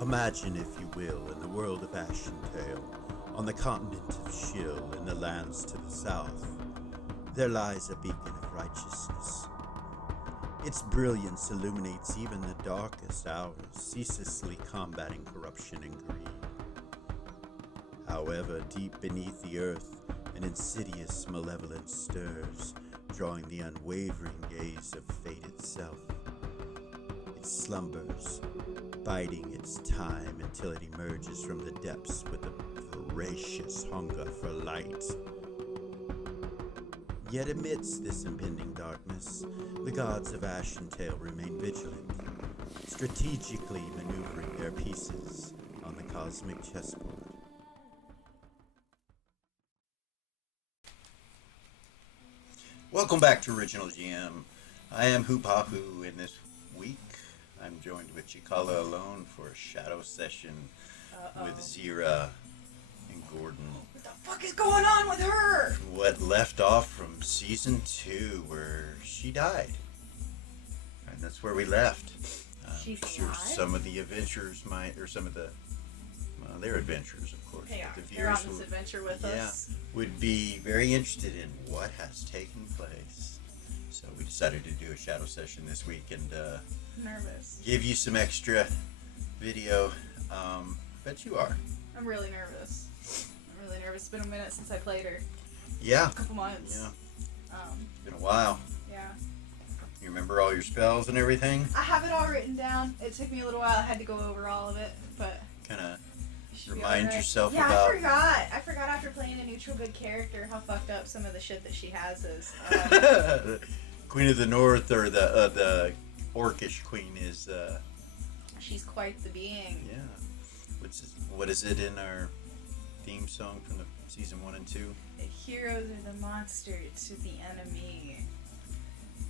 Imagine, if you will, in the world of Ashen Tale, on the continent of Shill, in the lands to the south, there lies a beacon of righteousness. Its brilliance illuminates even the darkest hours, ceaselessly combating corruption and greed. However, deep beneath the earth, an insidious malevolence stirs, drawing the unwavering gaze of fate itself. It slumbers, biding its time until it emerges from the depths with a voracious hunger for light. Yet amidst this impending darkness, the gods of Ashen Tale remain vigilant, strategically maneuvering their pieces on the cosmic chessboard. Welcome back to OriginalGM. I am Hupahu, and this week I'm joined with Cikala alone for a shadow session with Zira and Gordon. What the fuck is going on with her? What left off from season 2, where she died. And that's where we left. She's I'm sure alive? some of the adventurers might, or some of the, well, they're adventurers, of course. They are. But the They're on viewers this adventure with yeah, us. would be very interested in what has taken place. So we decided to do a shadow session this week and Nervous. give you some extra video. Bet you are. I'm really nervous. It's been a minute since I played her. Yeah. A couple months. Yeah. It's been a while. Yeah. You remember all your spells and everything? I have it all written down. It took me a little while. I had to go over all of it, but Kind of it should be remind alright. yourself Yeah, about. I forgot after playing a neutral good character how fucked up some of the shit that she has is. Queen of the North, or the Orcish Queen is. She's quite the being. Yeah. What is it in our theme song from the season 1 and 2? The heroes are the monster to the enemy.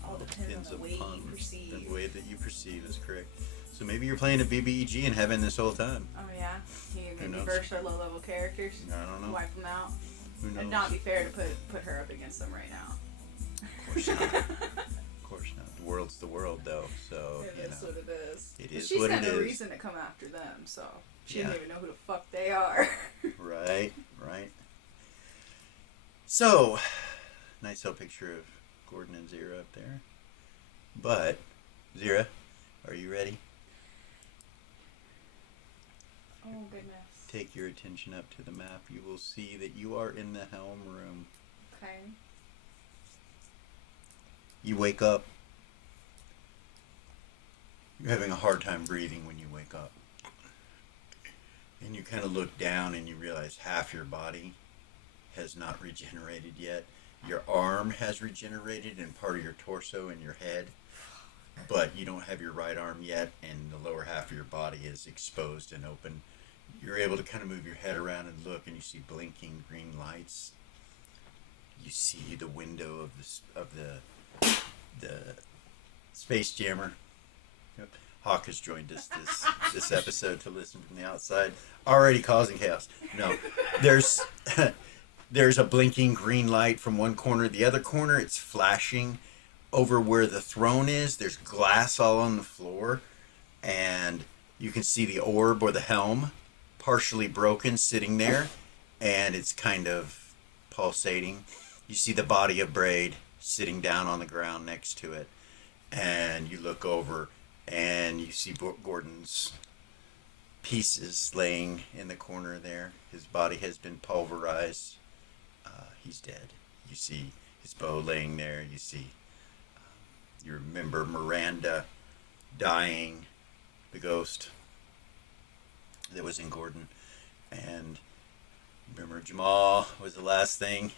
All depends on the way you perceive. The way that you perceive is correct. So maybe you're playing a BBEG in heaven this whole time. Oh yeah, you Who can knows? reverse our low-level characters. I don't know. Wipe them out. Who knows? It'd not be fair to put her up against them right now. Of course not. Of course not. The world's the world, though. So It is what it is. It But is she's what got it no is. reason to come after them, so she Yeah. doesn't even know who the fuck they are. Right. So, nice little picture of Gordon and Zira up there. But, Zira, are you ready? Oh goodness. Take your attention up to the map. You will see that you are in the helm room. Okay. You wake up. You're having a hard time breathing when you wake up. And you kind of look down and you realize half your body has not regenerated yet. Your arm has regenerated and part of your torso and your head, but you don't have your right arm yet, and the lower half of your body is exposed and open. You're able to kind of move your head around and look, and you see blinking green lights. You see the window of the space jammer. Yep. Hawk has joined us this episode to listen from the outside, already causing chaos. No, there's a blinking green light from one corner. The other corner, it's flashing over where the throne is. There's glass all on the floor, and you can see the orb or the helm partially broken sitting there, and it's kind of pulsating. You see the body of Braid sitting down on the ground next to it, and you look over and you see Gordon's pieces laying in the corner there. His body has been pulverized. He's dead. You see his bow laying there. You see, you remember Miranda dying, the ghost that was in Gordon. And remember Jamal was the last thing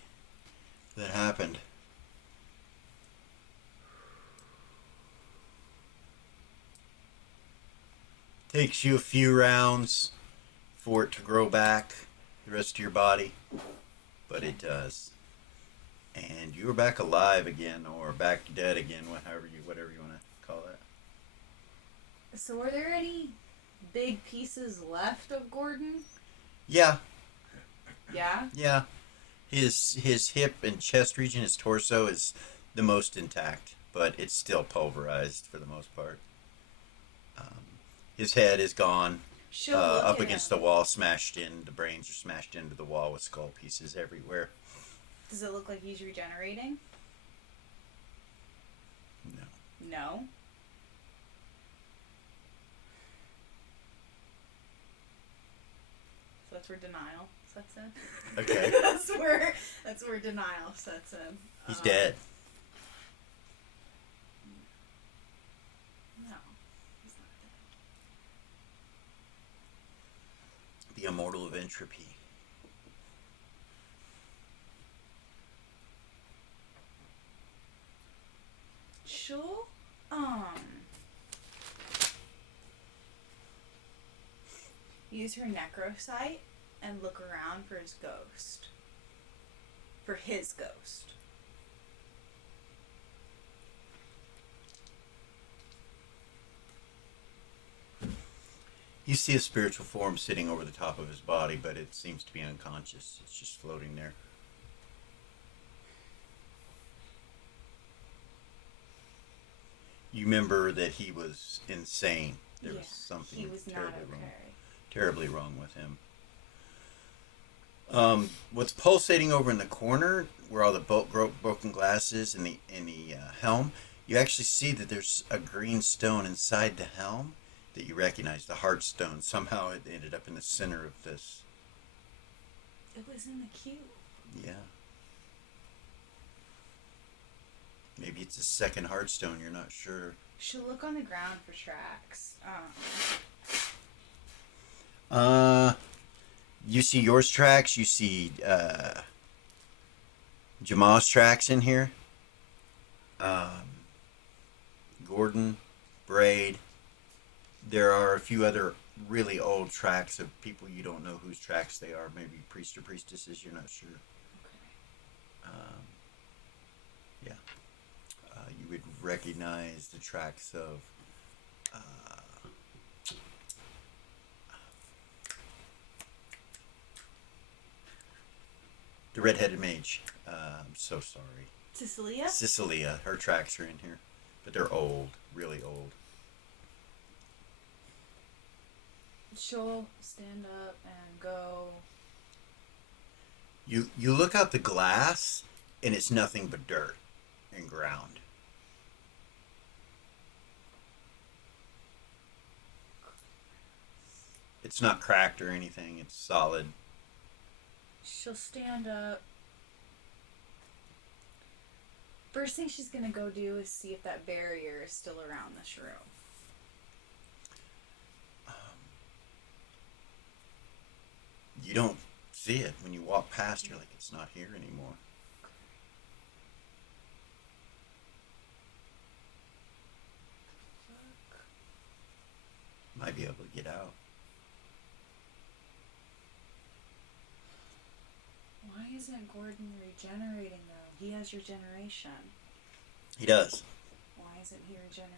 that happened. Takes you a few rounds for it to grow back, the rest of your body, but it does. And you're back alive again, or back dead again, whatever you want to call that. So are there any big pieces left of Gordon? Yeah. Yeah? His hip and chest region, his torso is the most intact, but it's still pulverized for the most part. His head is gone. She'll look up at against him. the wall, smashed in. The brains are smashed into the wall with skull pieces everywhere. Does it look like he's regenerating? No. No. So that's where denial sets in. Okay. that's where denial sets in. He's dead. No, he's not dead. The immortal of entropy. She'll use her necrosight and look around for his ghost. For his ghost. You see a spiritual form sitting over the top of his body, but it seems to be unconscious. It's just floating there. You remember that he was insane. There was something he was not okay. Terribly wrong with him. What's pulsating over in the corner, where all the broken glass is in the helm, you actually see that there's a green stone inside the helm that you recognize, the heart stone. Somehow it ended up in the center of this. It was in the cube. Yeah. Maybe it's a second heartstone, you're not sure. She'll look on the ground for tracks. You see yours tracks, you see Jamal's tracks in here. Gordon, Braid. There are a few other really old tracks of people you don't know whose tracks they are. Maybe priest or priestesses, you're not sure. Okay. Yeah. You would recognize the tracks of the redheaded mage. I'm so sorry. Cecilia. Her tracks are in here. But they're old. Really old. She'll stand up and go. You look out the glass, and it's nothing but dirt and ground. It's not cracked or anything. It's solid. She'll stand up. First thing she's gonna go do is see if that barrier is still around this room. You don't see it. When you walk past, you're like, it's not here anymore. Might be able to get out. Why isn't Gordon regenerating though? He has regeneration. He does. Why isn't he regenerating?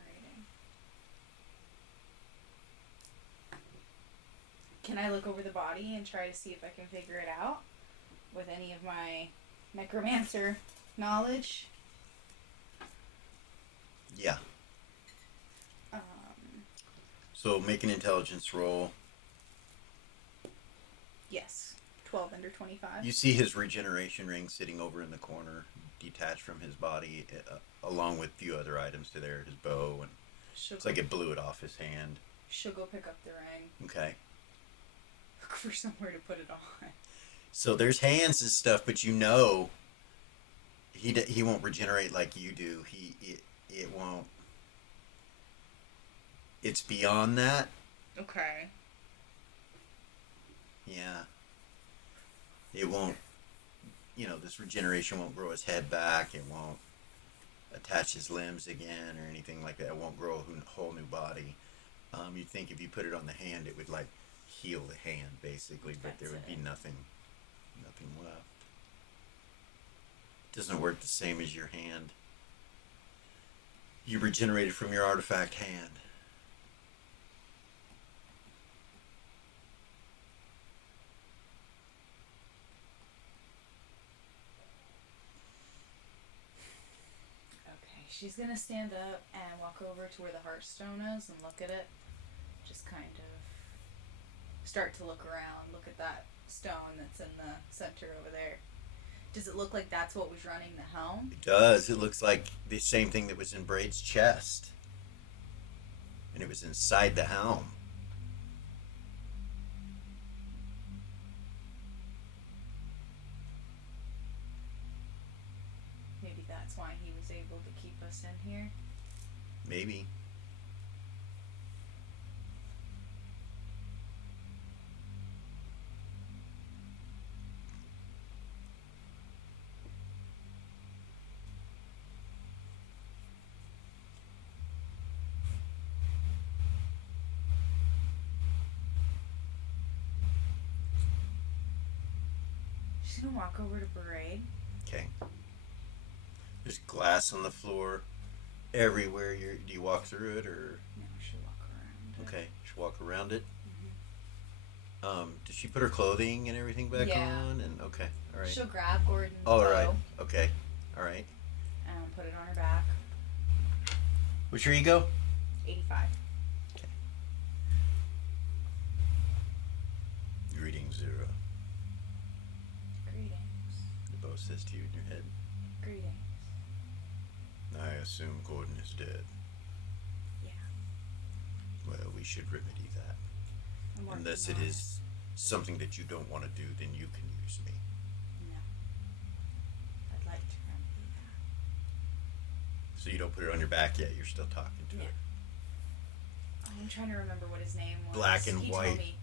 Can I look over the body and try to see if I can figure it out with any of my necromancer knowledge? Yeah. So make an intelligence roll. Yes. 12 under 25. You see his regeneration ring sitting over in the corner, detached from his body, along with a few other items to there, his bow, and it's like it blew it off his hand. She'll go pick up the ring. Okay. Look for somewhere to put it on. So there's hands and stuff, but you know he won't regenerate like you do. It won't. It's beyond that. Okay. Yeah. It won't, this regeneration won't grow his head back. It won't attach his limbs again or anything like that. It won't grow a whole new body. You'd think if you put it on the hand, it would like heal the hand basically, but there would be nothing left. It doesn't work the same as your hand. You regenerated from your artifact hand. She's gonna stand up and walk over to where the heartstone is and look at it. Just kind of start to look around. Look at that stone that's in the center over there. Does it look like that's what was running the helm? It does. It looks like the same thing that was in Braid's chest. And it was inside the helm. Maybe that's why he was able to keep us in here. Maybe. She's gonna walk over to Parade. Okay. There's glass on the floor everywhere. Do you walk through it or? No, she'll walk around. Okay, she'll walk around it. Mm-hmm. Does she put her clothing and everything back Yeah. on? And okay, all right. She'll grab Gordon's All bow right. Okay. All right. and put it on her back. What's your ego? 85. Okay. Greetings, Zero. Greetings. The bow says to you in your head. Greetings. I assume Gordon is dead. Yeah. Well, we should remedy that. I'm working Unless it on is something that you don't want to do, then you can use me. No. I'd like to remedy that. So you don't put it on your back yet. You're still talking to Yeah. her. I'm trying to remember what his name was. Black and He white. Told me.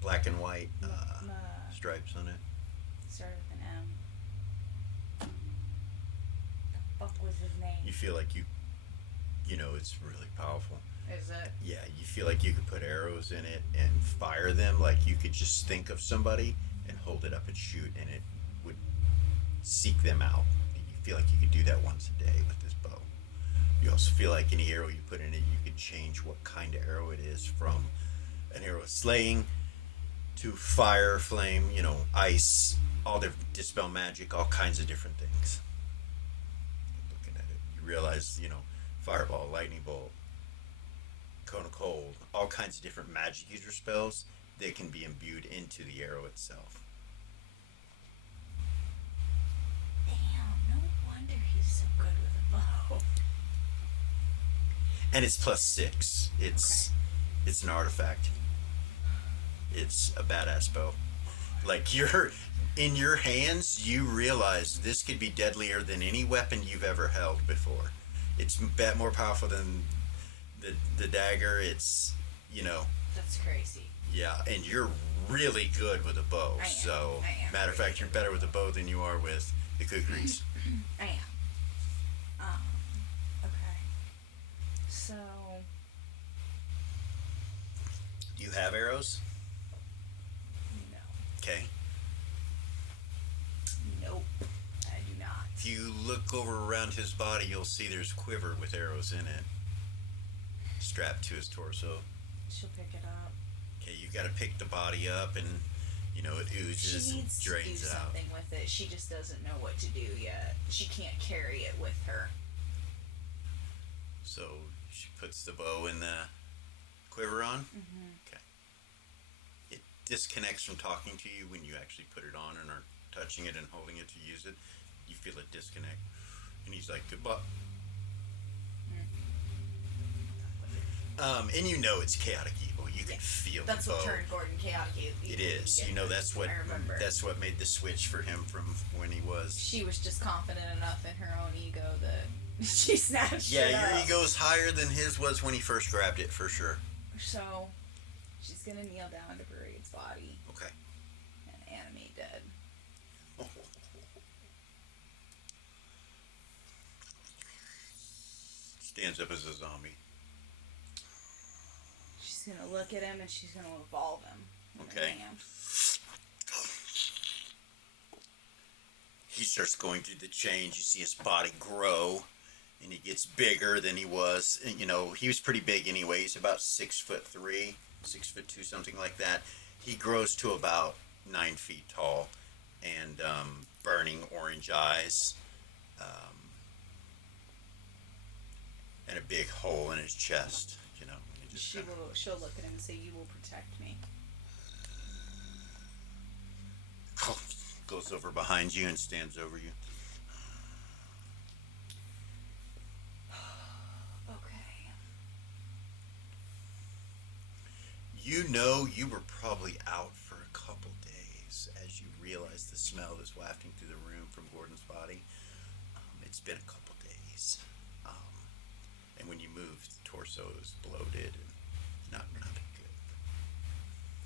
Black and white M- stripes on it. started with an M. The fuck was his name? You feel like you know, it's really powerful. Is it? Yeah, you feel like you could put arrows in it and fire them. Like you could just think of somebody and hold it up and shoot, and it would seek them out. You feel like you could do that once a day with this bow. You also feel like any arrow you put in it, you could change what kind of arrow it is, from an arrow of slaying to fire, flame, you know, ice, all the dispel magic, all kinds of different things. Looking at it, you realize, you know, fireball, lightning bolt, cone of cold, all kinds of different magic user spells, they can be imbued into the arrow itself. Damn, no wonder he's so good with a bow. And it's +6. It's an artifact. It's a badass bow. Like you're in your hands, you realize this could be deadlier than any weapon you've ever held before. It's more powerful than the dagger. It's, you know, That's crazy. yeah, and you're really good with a bow. I am. So, I am matter of fact, you're better with a bow than you are with the kukris. I am. Okay. So, Do you have arrows? no. Okay. Nope. I do not. If you look over around his body, you'll see there's a quiver with arrows in it, strapped to his torso. She'll pick it up. Okay, you got to pick the body up, and you know it oozes She and needs to do drains out. something with it. She just doesn't know what to do yet. She can't carry it with her. So she puts the bow in the quiver on. Mm-hmm. Okay. It disconnects from talking to you when you actually put it on and are touching it and holding it to use it. You feel it disconnect, and he's like, "Goodbye." And you know it's chaotic evil. You can feel That's the what bow. turned Gordon chaotic. It is. You know, that's what I remember. made the switch for him from when he was. She was just confident enough in her own ego that she snatched Yeah, it your up. ego's higher than his was when he first grabbed it, for sure. So, she's gonna kneel down to Parade's body Okay. and animate dead. Stands up as a zombie. She's gonna look at him and she's gonna evolve him. with her Okay. hand. He starts going through the change. You see his body grow, and he gets bigger than he was. And, you know, he was pretty big anyway. He's about 6'3", 6'2", something like that. He grows to about 9 feet tall, and burning orange eyes, and a big hole in his chest. You know, he She'll look at him and say, "You will protect me." Goes over behind you and stands over you. Okay. You know you were probably out for a couple days as you realize the smell is wafting through the room from Gordon's body. It's been a couple days. And when you moved, the torso is bloated and not good.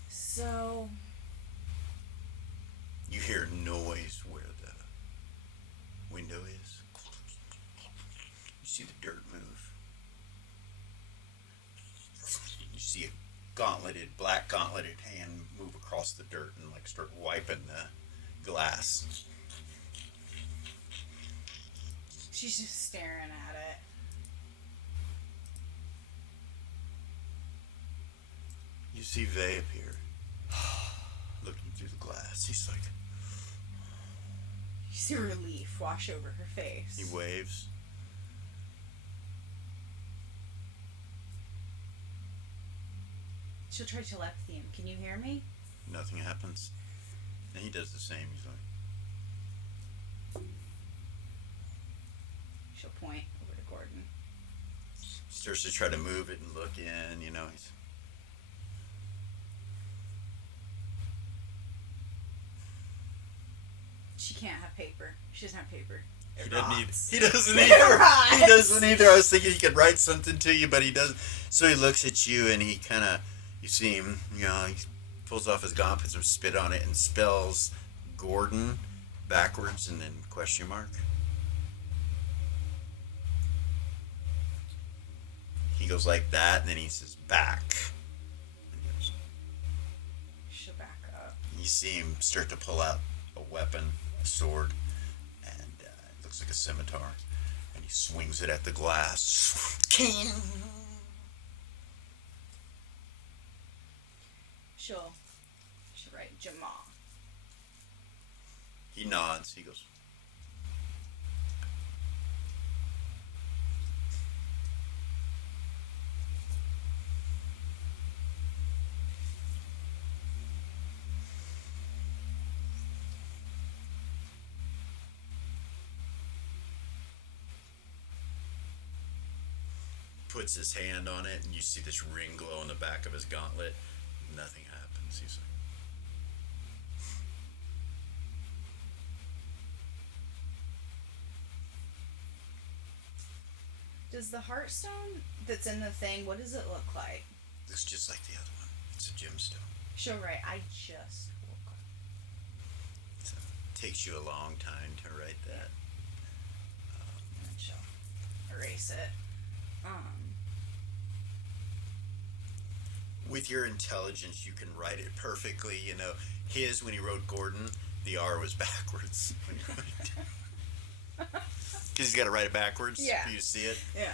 So... You hear noise where the window is. You see the dirt move. You see a black gauntleted hand move across the dirt and like start wiping the glass. She's just staring at it. You see Vay appear, looking through the glass. He's like... You see relief wash over her face. He waves. She'll try telepathy him. Can you hear me? Nothing happens. And he does the same. He's like... She'll point over to Gordon. Starts to try to move it and look in, you know. He's... She can't have paper. She doesn't have paper. He doesn't either. He doesn't either. I was thinking he could write something to you, but he doesn't. So he looks at you and he kind of, you see him, you know, he pulls off his gauntlet, puts some spit on it, and spells Gordon backwards and then question mark. He goes like that, and then he says back. And he goes, she'll back up. You see him start to pull out a weapon, a sword, and it looks like a scimitar, and he swings it at the glass. She'll write Jamal. He nods. He goes, puts his hand on it, and you see this ring glow on the back of his gauntlet. Nothing happens. He's like, does the heartstone that's in the thing, what does it look like? looks just like the other one. It's a gemstone. She'll write, I just woke up. So it takes you a long time to write that. And then she'll erase it. With your intelligence, you can write it perfectly. You know, his, when he wrote Gordon, the R was backwards. When he wrote it. Because he's got to write it backwards for you to see it. Yeah.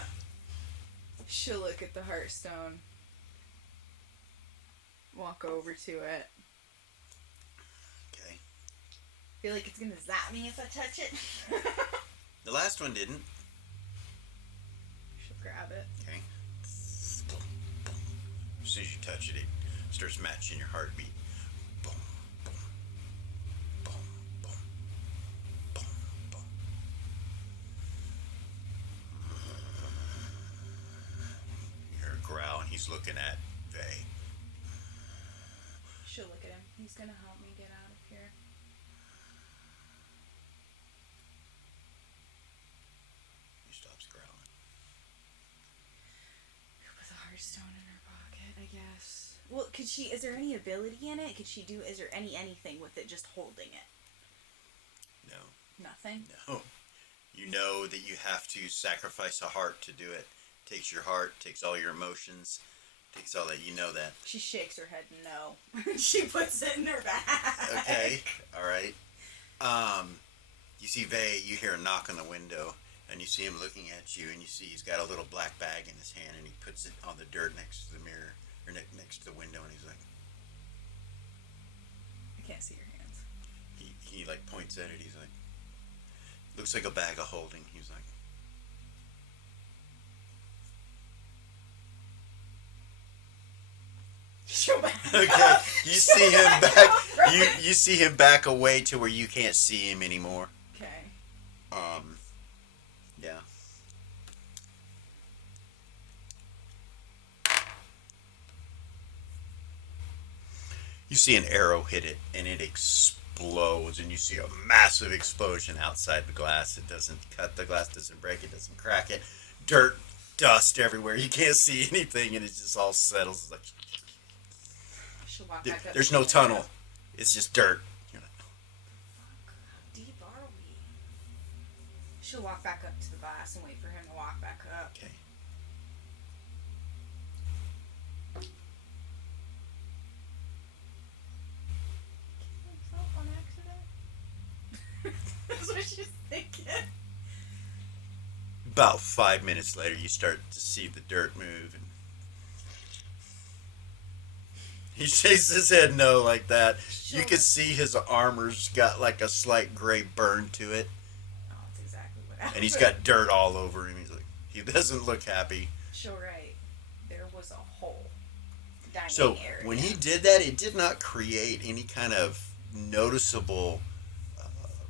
She'll look at the heartstone. Walk over to it. Okay. Feel like it's gonna zap me if I touch it. The last one didn't. She'll grab it. Okay. As soon as you touch it, it starts matching your heartbeat. Boom, boom, boom, boom, boom, boom. You hear a growl, and he's looking at Vay. She'll look at him. He's gonna help me get out of here. He stops growling. Put the heartstone in her pocket, I guess. Well, could she? Is there any ability in it? Could she do? Is there anything with it? Just holding it? No. Nothing. No. You know that you have to sacrifice a heart to do it. Takes your heart, takes all your emotions, takes all that. You know that. She shakes her head no. She puts it in her bag. Okay. All right. You see Vay, you hear a knock on the window, and you see him looking at you, and you see he's got a little black bag in his hand, and he puts it on the dirt next to the mirror, or next to the window, and he's like... I can't see your hands. He like points at it, he's like... Looks like a bag of holding. He's like... She'll back Okay, up. you She'll see him back. up from You see him back away to where you can't see him anymore. Okay. Yeah. You see an arrow hit it, and it explodes, and you see a massive explosion outside the glass. It doesn't cut the glass, doesn't break it, doesn't crack it. Dirt, dust everywhere. You can't see anything, and it just all settles. It's like She'll walk back up. there's to no the tunnel. window. It's just dirt. Fuck, how deep are we? She'll walk back up to the glass and wait for him to walk back up. Okay. Himself on accident? That's what she's thinking. About 5 minutes later, you start to see the dirt move, and he shakes his head no like that. You She'll- can see his armor's got like a slight gray burn to it, Oh, that's exactly what happened. and he's got dirt all over him. He's like, he doesn't look happy. She'll write, there was a hole. Dining So area. when he did that, it did not create any kind of noticeable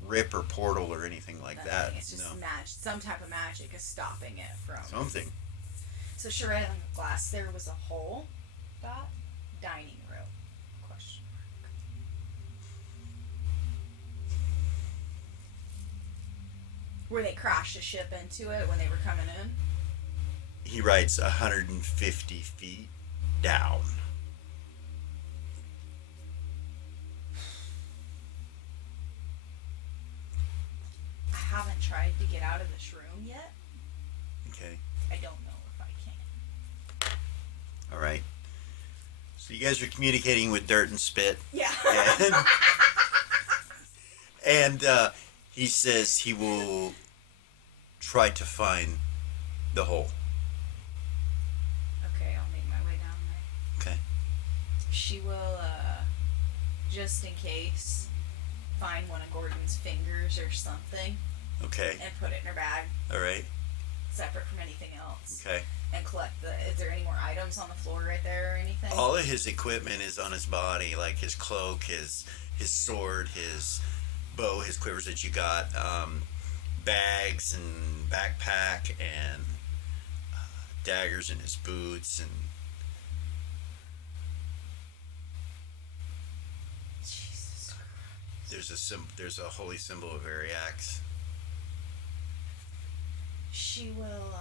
rip or portal or anything like Nothing. that. It's just No, some type of magic is stopping it from. something. So she read on the glass, there was a hole. Dot. Dining room. Question mark. Where they crashed the ship into it when they were coming in. He writes 150 feet down. I haven't tried to get out of this room yet. Okay. I don't know if I can. All right. So you guys are communicating with dirt and spit. Yeah. And he says he will try to find the hole. Okay, I'll make my way down there. Okay. She will, just in case, find one of Gordon's fingers or something Okay. and put it in her bag, All right. separate from anything else. Okay. And collect is there any more items on the floor right there or anything? All of his equipment is on his body, like his cloak, his sword, his bow, his quivers that you got, bags and backpack and daggers in his boots and Jesus Christ. there's a holy symbol of Ariax. She will,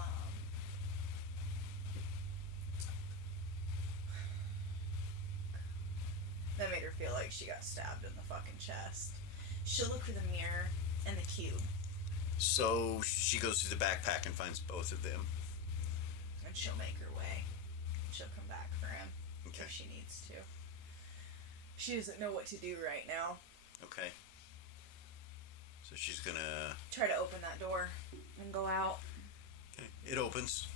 that made her feel like she got stabbed in the fucking chest. She'll look for the mirror and the cube. So she goes through the backpack and finds both of them. And she'll make her way. She'll come back for him Okay. if she needs to. She doesn't know what to do right now. Okay. So she's gonna. Try to open that door and go out. Okay. It opens.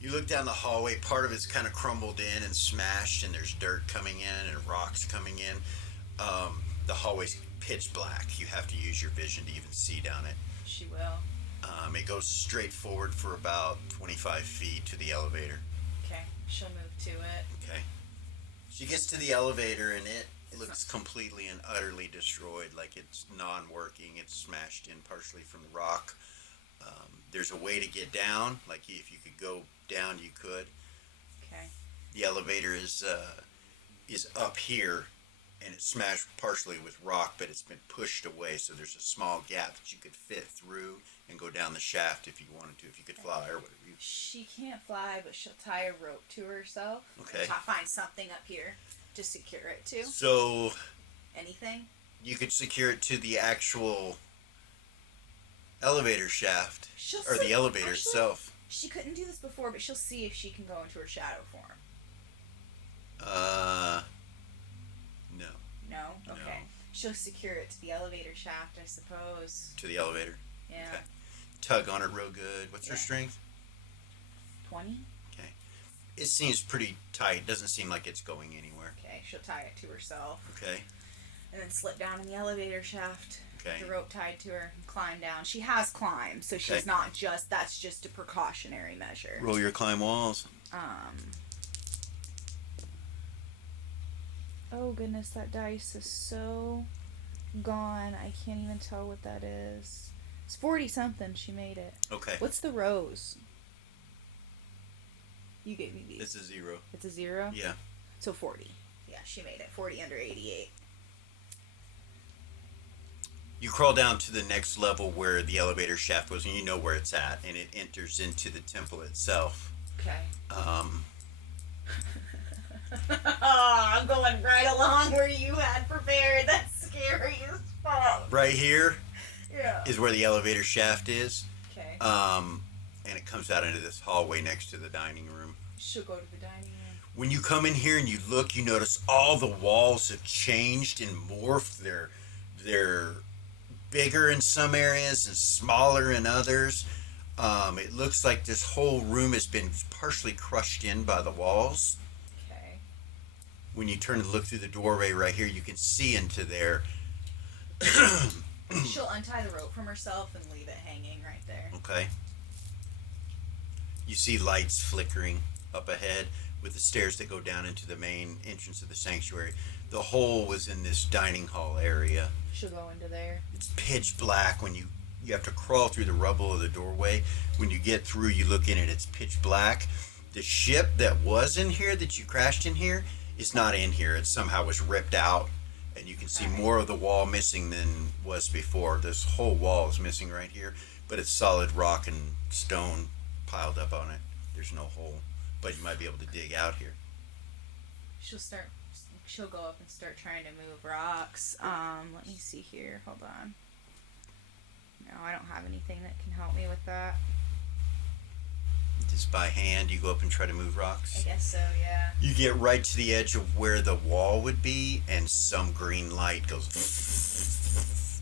You look down the hallway. Part of it's kind of crumbled in and smashed, and there's dirt coming in and rocks coming in. The hallway's pitch black. You have to use your vision to even see down it. She will. It goes straight forward for about 25 feet to the elevator. Okay. She'll move to it. Okay. She gets to the elevator and it looks completely and utterly destroyed, like it's non-working. It's smashed in partially from the rock. There's a way to get down. Like if you could go down, you could. Okay. The elevator is up here, and it's smashed partially with rock, but it's been pushed away, so there's a small gap that you could fit through and go down the shaft if you wanted to, if you could fly or whatever. She can't fly, but she'll tie a rope to herself. Okay. I'll find something up here to secure it to. So Anything? you could secure it to the actual elevator shaft, She'll or see- the elevator actually, itself. She couldn't do this before, but she'll see if she can go into her shadow form. No. No? Okay. She'll secure it to the elevator shaft, I suppose. To the elevator. Yeah. Okay. Tug on it real good. What's her Yeah. strength? 20? Okay. It seems pretty tight. Doesn't seem like it's going anywhere. Okay, she'll tie it to herself. Okay. and then slip down in the elevator shaft. Okay. The rope tied to her and climb down. She has climbed, so she's not just, that's just a precautionary measure. Roll your climb walls. Oh goodness, that dice is so gone. I can't even tell what that is. It's 40 something. She made it. Okay. What's the rose? You gave me these. It's a 0. It's a 0? Yeah. So 40. Yeah, she made it. 40 under 88. You crawl down to the next level where the elevator shaft was, and you know where it's at, and it enters into the temple itself. Okay. Oh, I'm going right along where you had prepared. That's scary as fuck. Right here Yeah. is where the elevator shaft is. Okay. And it comes out into this hallway next to the dining room. She'll go to the dining room. When you come in here and you look, you notice all the walls have changed and morphed. They're bigger in some areas and smaller in others. It looks like this whole room has been partially crushed in by the walls. Okay. When you turn to look through the doorway right here, you can see into there. She'll untie the rope from herself and leave it hanging right there. Okay. You see lights flickering up ahead with the stairs that go down into the main entrance of the sanctuary. The hole was in this dining hall area. She'll go into there. It's pitch black when you have to crawl through the rubble of the doorway. When you get through, you look in it, it's pitch black. The ship that was in here, that you crashed in here, is not in here. It somehow was ripped out, and you can see more of the wall missing than was before. This whole wall is missing right here, but it's solid rock and stone piled up on it. There's no hole, but you might be able to dig out here. She'll go up and start trying to move rocks. Let me see here. Hold on. No, I don't have anything that can help me with that. Just by hand, you go up and try to move rocks? I guess so, yeah. You get right to the edge of where the wall would be, and some green light goes...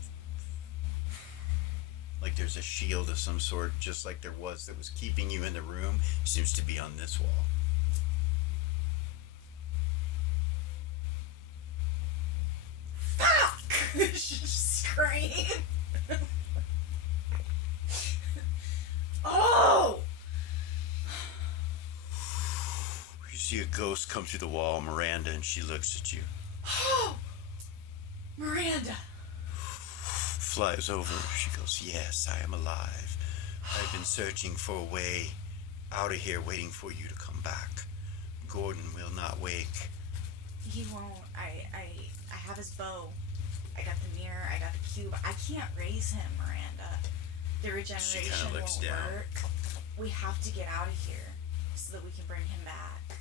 like there's a shield of some sort, just like there was that was keeping you in the room, seems to be on this wall. Fuck! Scream. Oh! You see a ghost come through the wall, Miranda, and she looks at you. Oh! Miranda! Flies over. She goes, "Yes, I am alive. I've been searching for a way out of here, waiting for you to come back. Gordon will not wake." He won't. I have his bow. I got the mirror. I got the cube. I can't raise him, Miranda. The regeneration won't work. We have to get out of here so that we can bring him back.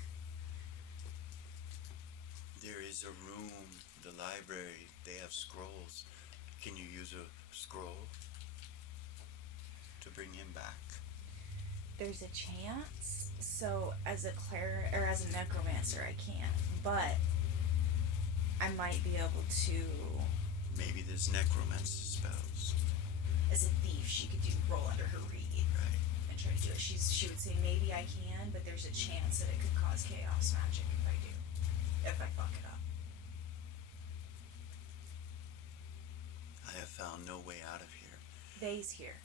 There is a room, the library. They have scrolls. Can you use a scroll to bring him back? There's a chance. So as a as a necromancer, I can't. But I might be able to. Maybe there's necromancer spells. As a thief, she could roll under her reed, right, and try to do it. She would say maybe I can, but there's a chance that it could cause chaos magic if I do. If I fuck it up. I have found no way out of here. Vay's here.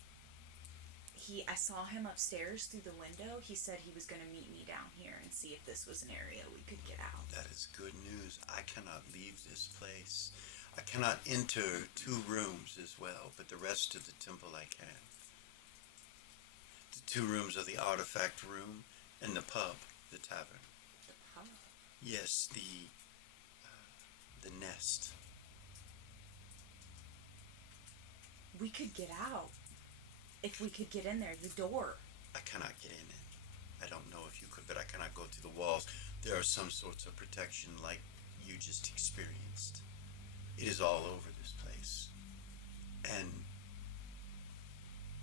I saw him upstairs through the window. He said he was going to meet me down here and see if this was an area we could get out. That is good news. I cannot leave this place. I cannot enter 2 rooms as well, but the rest of the temple I can. The 2 rooms are the artifact room and the pub, the tavern. The pub? Yes, the nest. We could get out. If we could get in there, the door. I cannot get in it. I don't know if you could, but I cannot go through the walls. There are some sorts of protection like you just experienced. It is all over this place. And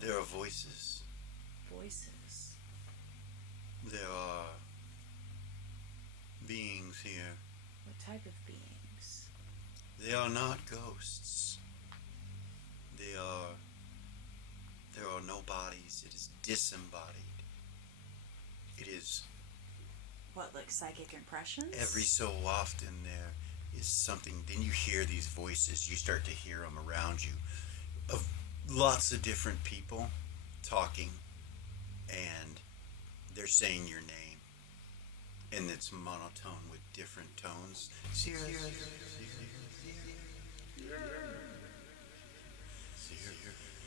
there are voices. Voices? There are beings here. What type of beings? They are not ghosts. There are no bodies. It is disembodied. It is... What, like psychic impressions? Every so often is something. Then you hear these voices. You start to hear them around you of lots of different people talking, and they're saying your name, and it's monotone with different tones. Zira, Zira,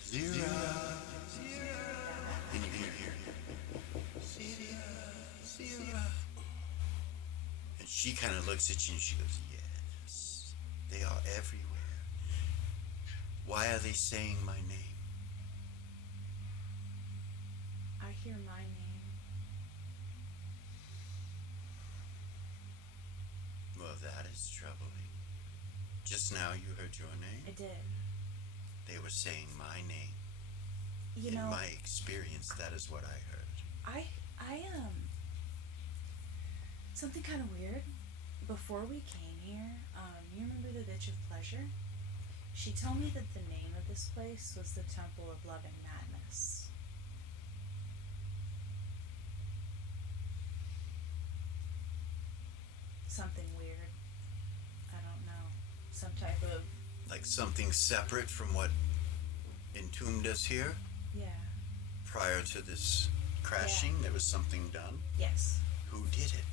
Zira, Zira, and you hear Zira, Zira, and she kind of looks at you and she goes, "Yes, they are everywhere. Why are they saying my name?" I hear my name. Well, that is troubling. Just now you heard your name? I did. They were saying my name. You In know, my experience, that is what I heard. I something kind of weird. Before we came here, you remember the Bitch of Pleasure? She told me that the name of this place was the Temple of Loving Madness. Something weird. I don't know. Some type of... Like something separate from what entombed us here? Yeah. Prior to this crashing, there was something done? Yes. Who did it?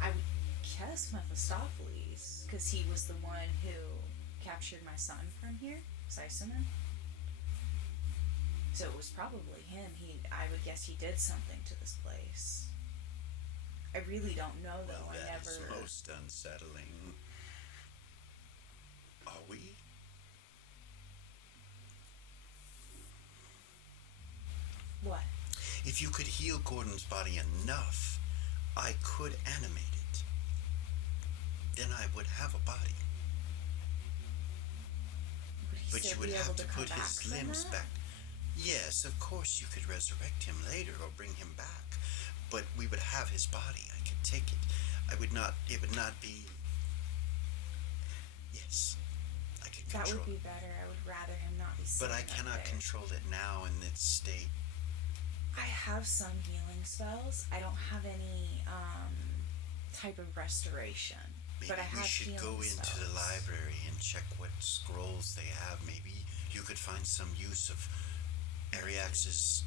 I don't know. I would guess Mephistopheles, because he was the one who captured my son from here, Sisomon. So it was probably him. I would guess he did something to this place. I really don't know though. Well, that is I never. most unsettling. Are we? What? If you could heal Gordon's body enough, I could animate it. Then I would have a body. But you would have to put his limbs back. Yes, of course you could resurrect him later or bring him back. But we would have his body. I could take it. It would not be... Yes. I could control it. That would be better. I would rather him not be sitting But I cannot control it now in its state. I have some healing spells. I don't have any type of restoration. Maybe but I have we should go into the library and check what scrolls they have. Maybe you could find some use of Ariax's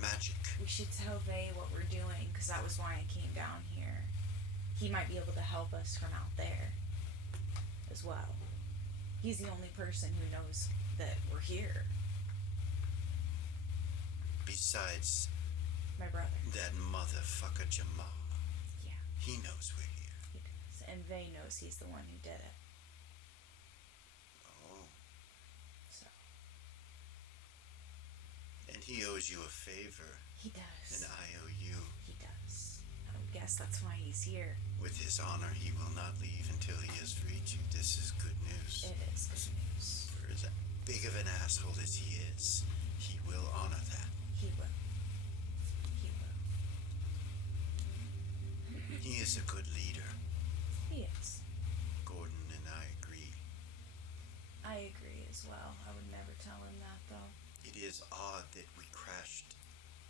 magic. We should tell Vay what we're doing, because that was why I came down here. He might be able to help us from out there as well. He's the only person who knows that we're here. Besides my brother. That motherfucker Jamal. Yeah. He knows we're here. He does. And Vay knows he's the one who did it. Oh. So. And he owes you a favor. He does. And I owe you. He does. I would guess that's why he's here. With his honor, he will not leave until he has freed you. This is good news. It is good news. For as big of an asshole as he is, he will honor that. He will. He will. He is a good leader. He is. Gordon and I agree. I agree as well. I would never tell him that, though. It is odd that we crashed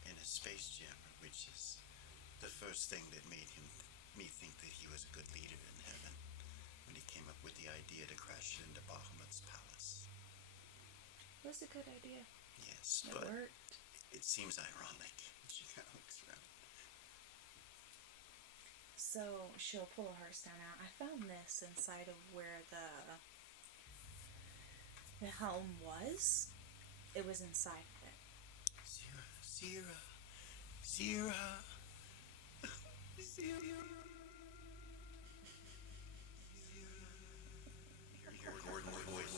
in a space jammer, which is the first thing that made me think that he was a good leader in heaven when he came up with the idea to crash into Bahamut's palace. It was a good idea. Yes, it but worked. It seems ironic. She kind of looks around. So she'll pull a hearthstone out. I found this inside of where the helm was. It was inside of it. Zira. Zira. Your Gordon's voice.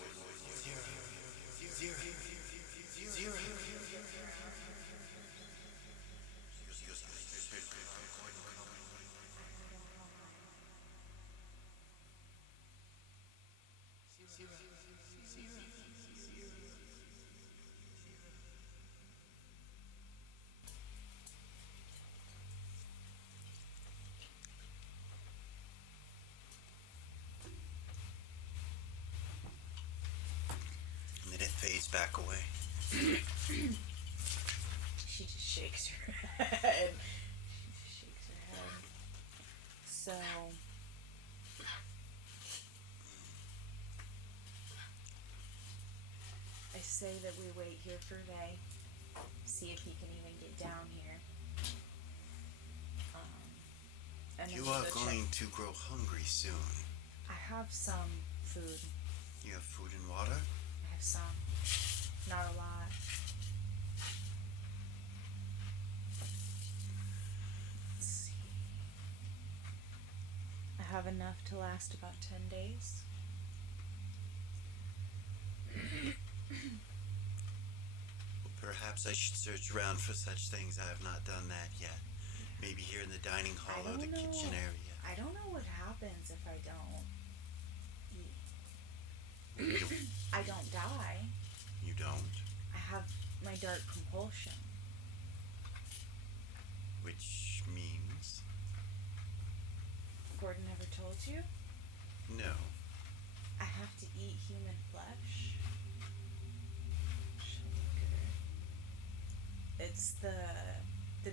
Zira. And then it fades back away. She just shakes her head. She just shakes her head. So say that we wait here for Vay. See if he can even get down here. And you are going to grow hungry soon. I have some food. You have food and water? I have some. Not a lot. Let's see. I have enough to last about 10 days. Perhaps I should search around for such things. I have not done that yet. Maybe here in the dining hall or the kitchen area. I don't know what happens if I don't eat. I don't die. You don't? I have my dark compulsion. Which means? Gordon never told you? No. I have to eat human flesh. It's the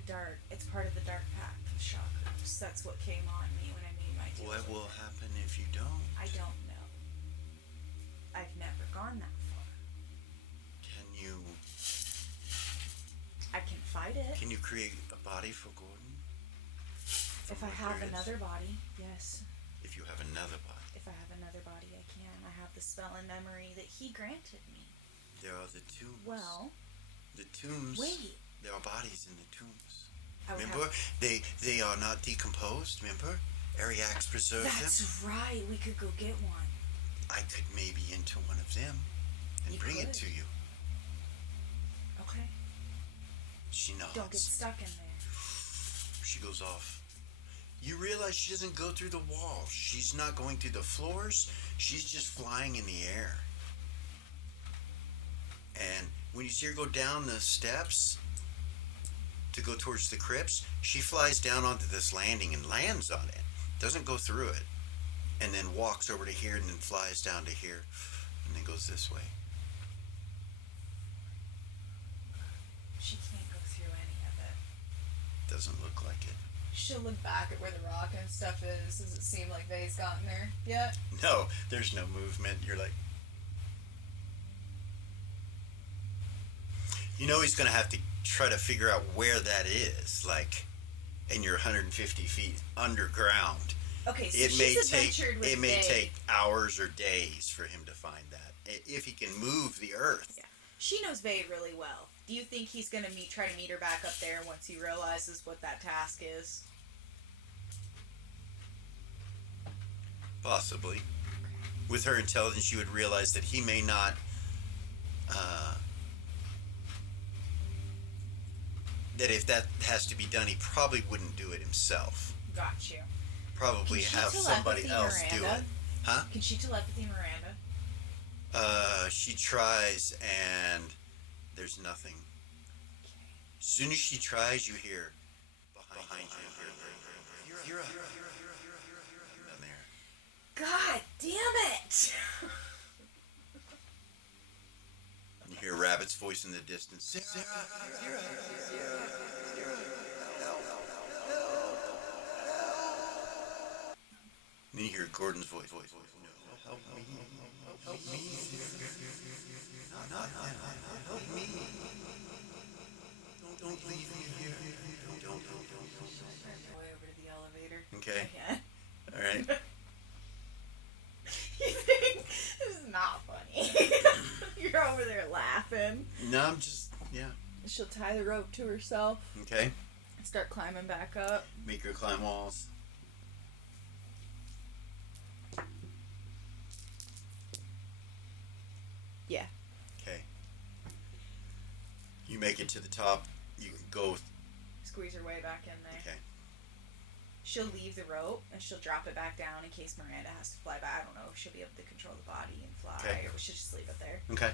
dark. It's part of the dark pact of chakras. That's what came on me when I made my deal. What will happen if you don't? I don't know. I've never gone that far. Can you? I can fight it. Can you create a body for Gordon? If I have another body, yes. If you have another body. If I have another body, I can. I have the spell and memory that he granted me. There are the tombs. Well. The tombs. Wait. There are bodies in the tombs. Remember? They are not decomposed, remember? Ariax preserved them. That's right. We could go get one. I could maybe enter one of them and bring it to you. Okay. She nods. Don't get stuck in there. She goes off. You realize she doesn't go through the walls. She's not going through the floors. She's just flying in the air. And when you see her go down the steps to go towards the crypts, she flies down onto this landing and lands on it. Doesn't go through it. And then walks over to here and then flies down to here and then goes this way. She can't go through any of it. Doesn't look like it. She'll look back at where the rock and stuff is. Does it seem like Vay's gotten there yet? No, there's no movement. You're like... You know he's going to have to try to figure out where that is, like, and you're 150 feet underground. Okay, so it may take hours or days for him to find that, if he can move the earth. Yeah. She knows Vay really well. Do you think he's going to try to meet her back up there once he realizes what that task is? Possibly. With her intelligence, you would realize that he may not... that if that has to be done, he probably wouldn't do it himself. Got you. Probably have somebody else do it. Huh? Can she telepathy Miranda? She tries and there's nothing. As soon as she tries, you hear behind you. You're up. Down there. God damn it! You hear Rabbit's voice in the distance. Sarah, and then you hear Gordon's voice. No, help me. Help me. Not them. Help me. Don't leave me here. Don't. Way over to the elevator. Okay. Again. All right. You think this is not funny? You're over there laughing. No, I'm just, yeah. She'll tie the rope to herself. Okay. And start climbing back up. Make her climb walls. Yeah. Okay. You make it to the top. You can go. Squeeze her way back in there. Okay. She'll leave the rope and she'll drop it back down in case Miranda has to fly back. I don't know if she'll be able to control the body and fly, Okay. or she'll just leave it there. Okay.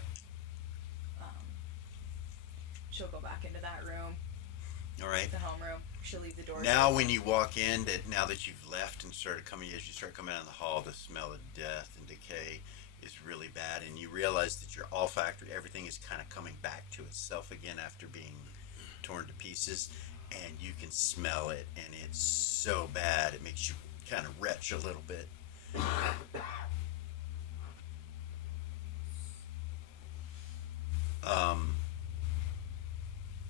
She'll go back into that room. All right. The homeroom. She'll leave the door. Now, when you walk in, now that you've left and started coming, as you start coming out in the hall, the smell of death and decay is really bad, and you realize that your olfactory, everything is kind of coming back to itself again after being torn to pieces, and you can smell it, and it's so bad it makes you kind of retch a little bit.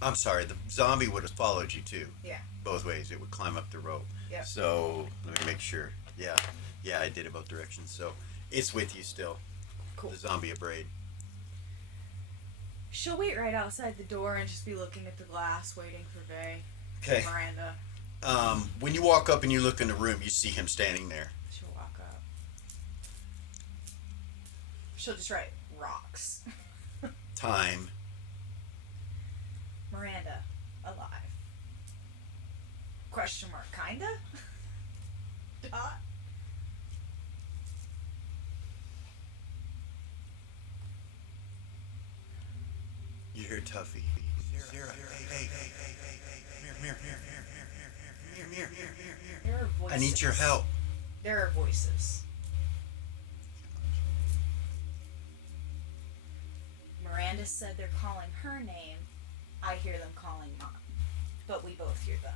I'm sorry, the zombie would have followed you too. Yeah. Both ways. It would climb up the rope. Yep. So let me make sure. Yeah. Yeah, I did it both directions. So it's with you still. Cool. The zombie of braid. She'll wait right outside the door and just be looking at the glass, waiting for Vay. Okay. Miranda. When you walk up and you look in the room, you see him standing there. She'll walk up. She'll just write rocks. Time. Miranda, alive. Question mark, kinda? Dot. You hear Tuffy. Zero. Hey. Mirror. There are voices. I need your help. There are voices. Miranda said they're calling her name. I hear them calling mine. But we both hear them.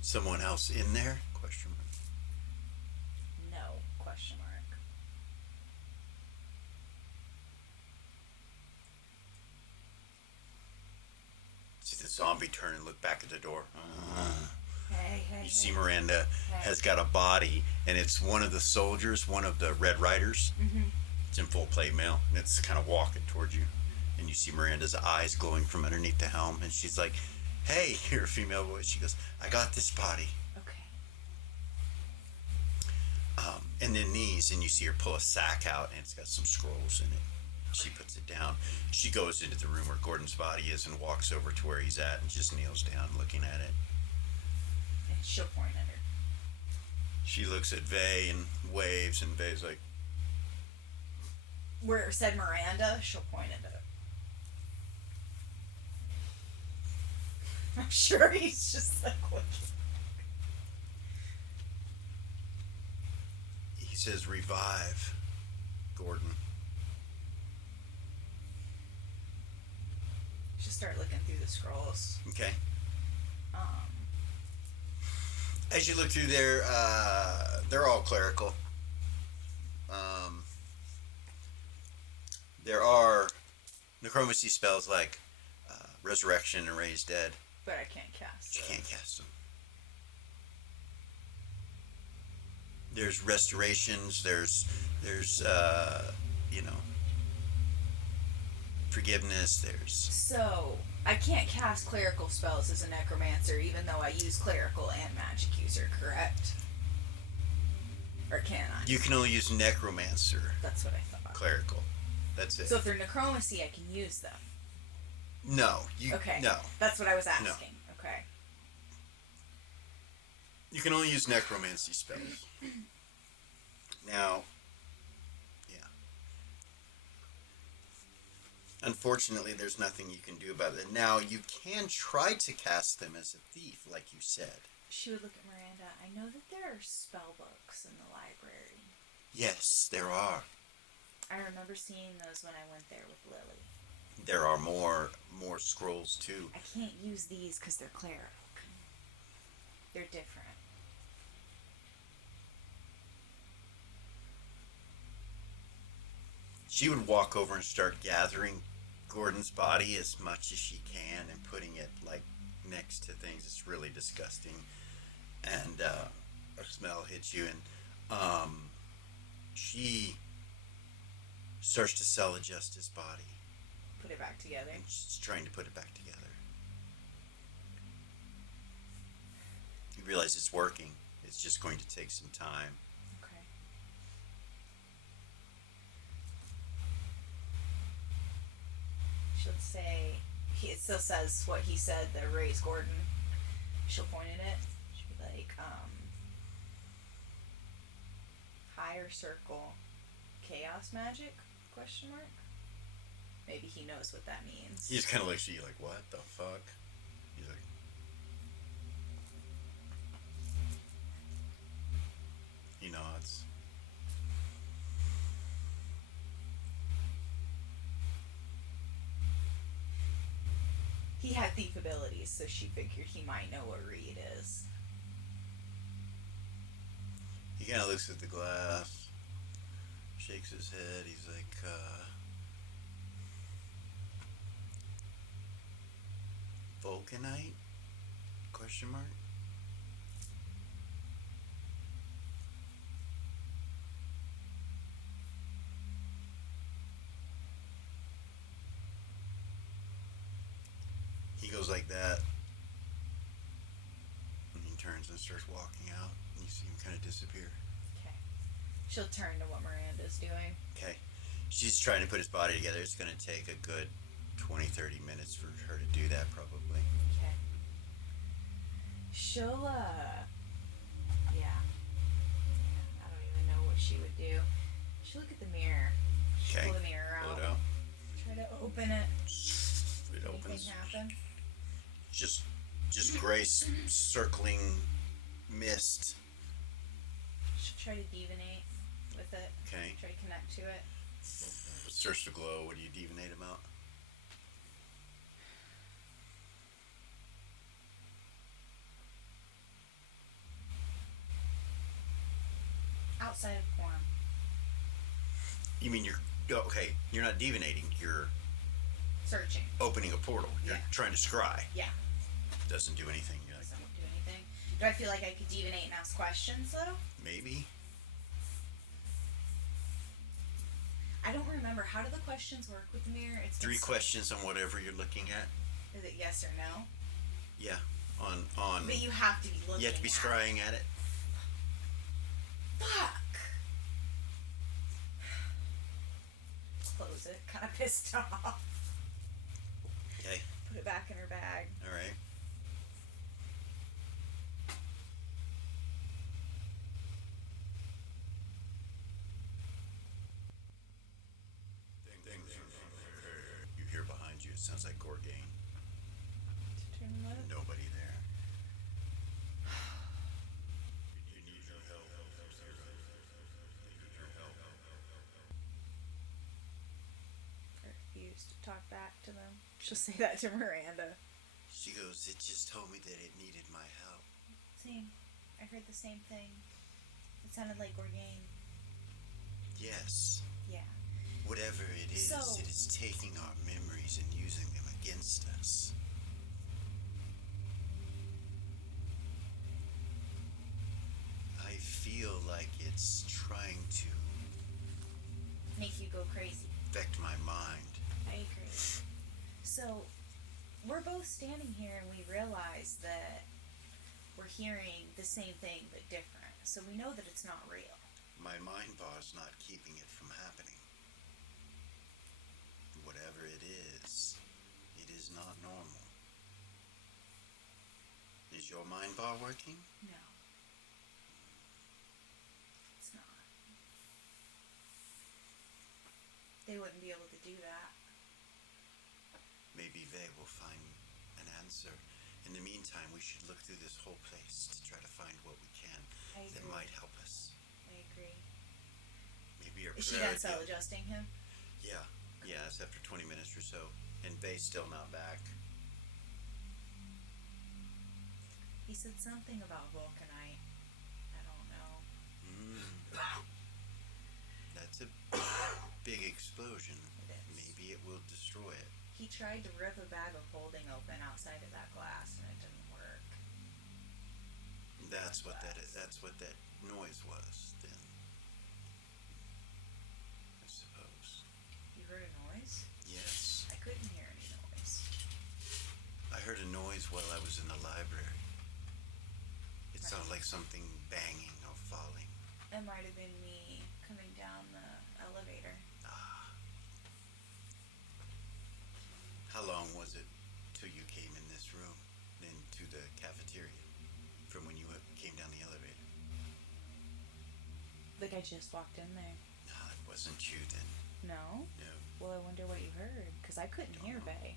Someone else in there? Question mark. No, question mark. See the zombie turn and look back at the door. Hey. You see Miranda has got a body, and it's one of the soldiers, one of the Red Riders. Mm-hmm. It's in full plate mail, and it's kind of walking towards you. And you see Miranda's eyes glowing from underneath the helm, and she's like, hey, you're a female voice. She goes, I got this body. Okay. And then these, and you see her pull a sack out, and it's got some scrolls in it. She puts it down. She goes into the room where Gordon's body is and walks over to where he's at and just kneels down looking at it. And she'll point at her. She looks at Vay and waves, and Vay's like, Where it said Miranda, she'll point at it. I'm sure he's just like, what? he says, revive Gordon. She'll start looking through the scrolls. Okay. As you look through there, they're all clerical. There are necromancy spells like resurrection and raise dead. But I can't cast. You can't cast them. There's restorations. There's forgiveness. There's So, I can't cast clerical spells as a necromancer, even though I use clerical and magic user, correct? Or can I? you can only use necromancer, That's what I thought. clerical. That's it. So if they're necromancy, I can use them. No, you Okay. no. That's what I was asking. Okay. You can only use necromancy spells. Now, yeah. Unfortunately, there's nothing you can do about it. Now, you can try to cast them as a thief, like you said. She would look at Miranda. I know that there are spell books in the library. Yes, there are. I remember seeing those when I went there with Lily. There are more scrolls too. I can't use these because they're cleric. They're different. She would walk over and start gathering Gordon's body as much as she can and putting it like next to things. It's really disgusting, and a smell hits you, and she starts to cell adjust his body. Put it back together. And she's trying to put it back together. You realize it's working. It's just going to take some time. Okay. She'll say, it still says what he said, the raise Gordon. She'll point at it. She'll be like, higher circle, chaos magic, question mark? Maybe he knows what that means. He just kind of looks at you like, what the fuck? He's like, he nods. He had thief abilities, so she figured he might know what read is. He kind of looks at the glass, shakes his head. He's like, Vulcanite? Question mark? He goes like that. And he turns and starts walking out. And you see him kind of disappear. Okay. She'll turn to what Miranda's doing. Okay. She's trying to put his body together. It's going to take a good 20, 30 minutes for her to do that, probably. Okay. She'll, yeah. I don't even know what she would do. She'll look at the mirror. She'll Okay. pull the mirror out. Pull it out. Try to open it. It opens. Anything happen? Just gray circling mist. She'll try to divinate with it. Okay. Try to connect to it. It starts to glow. What do you divinate him out? Outside of quorum. You mean okay, you're not divinating, you're Searching. opening a portal. You're Yeah. trying to scry. Yeah. Doesn't do anything. You're like, Doesn't do anything. Do I feel like I could divinate and ask questions though? maybe? I don't remember. How do the questions work with the mirror? It's 3 questions on whatever you're looking at. Is it yes or no? Yeah. On But you have to be looking. you have to be at scrying at it. Fuck. Close it. Kind of pissed off. Okay. Put it back in her bag. All right. You hear behind you. It sounds like Gorgain. Turn what? Nobody there. You need your help. You need your help. I refuse to talk back to them. She'll say that to Miranda. She goes, it just told me that it needed my help. Same. I heard the same thing. It sounded like Gorgain. Yes. Yeah. Whatever it is, So- it is taking our memories and using them against us. I feel like it's trying to Make you go crazy. affect my mind. I agree. So, we're both standing here and we realize that we're hearing the same thing but different. So we know that it's not real. My mind bar is not keeping it from happening. Whatever it is not normal. Is your mind bar working? No. It's not. They wouldn't be able to do that. Maybe they will find an answer. In the meantime, we should look through this whole place to try to find what we can I that agree. might help us. I agree. Maybe your Is she prayer done cell idea- adjusting him? Yeah, it's after 20 minutes or so. And Bay's still not back. He said something about vulcanite. I don't know. That's a big explosion. It is. Maybe it will destroy it. He tried to rip a bag of holding open outside of that glass and it didn't work. That's what that is. That's what that noise was then. I suppose. You heard a noise? Yes. I couldn't hear any noise. I heard a noise while I was in the library. It Right. sounded like something banging or falling. It might have been me coming down the elevator. How long was it till you came in this room, then to the cafeteria, from when you came down the elevator? Like I just walked in there. No, it wasn't you then. No? No, Well, I wonder what you heard, because I couldn't Don't hear know. Bay.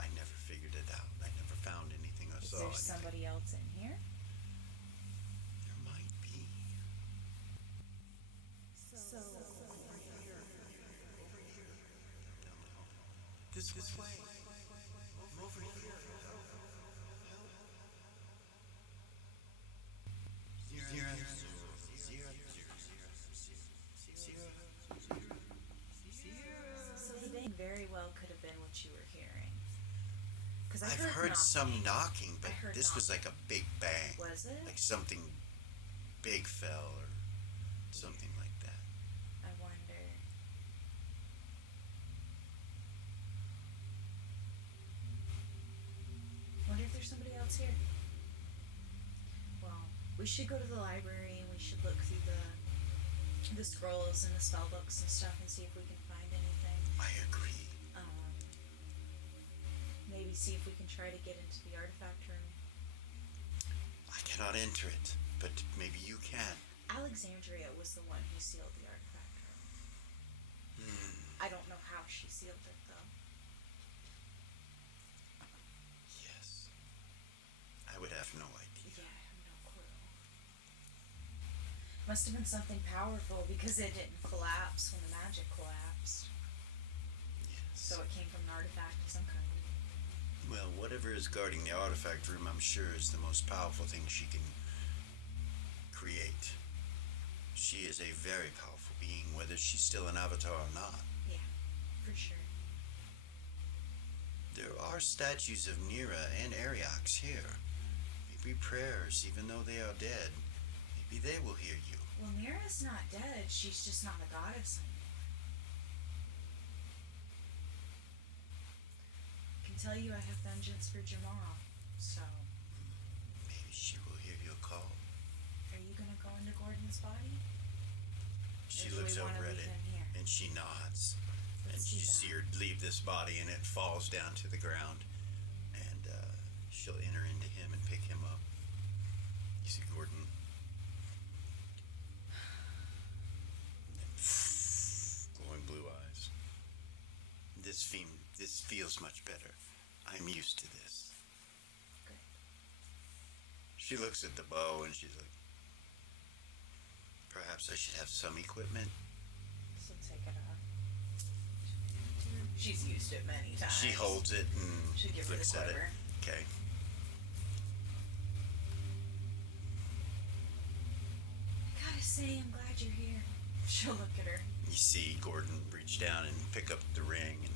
I never figured it out. I never found anything or Is saw there anything. somebody else in here? There might be. So This way. Over here. So the bang very well could have been what you were hearing. Because I've heard some knocking, but this was like a big bang. Was it? Like something big fell or something like that. I wonder. Wonder if there's somebody else here. Well, we should go to the library and we should look through the scrolls and the spell books and stuff and see if we can find anything. I agree. Maybe see if we can try to get into the artifact room. I cannot enter it, but maybe you can. Alexandria was the one who sealed the artifact room. I don't know how she sealed it, though. Yes. I would have no idea. Yeah, I have no clue. Must have been something powerful because it didn't collapse when the magic collapsed. Yes. So it came from an artifact of some kind. Well, whatever is guarding the artifact room, I'm sure is the most powerful thing she can create. She is a very powerful being, whether she's still an avatar or not. Yeah, for sure. There are statues of Nira and Ariox here. Maybe prayers, even though they are dead. Maybe they will hear you. Well, Nira's not dead. She's just not a goddess anymore. I can tell you I have vengeance for Jamal, so... Maybe she will hear your call. Are you gonna go into Gordon's body? She looks over at it, and she nods. And you see her leave this body, and it falls down to the ground. And she'll enter into him and pick him up. You see Gordon. Glowing blue eyes. This feels much better. I'm used to this. Good. She looks at the bow, and she's like, perhaps I should have some equipment. So take it off. She's used it many times. She holds it and Should give her looks the at it. quiver. Okay. I gotta say, I'm glad you're here. She'll look at her. You see Gordon reach down and pick up the ring and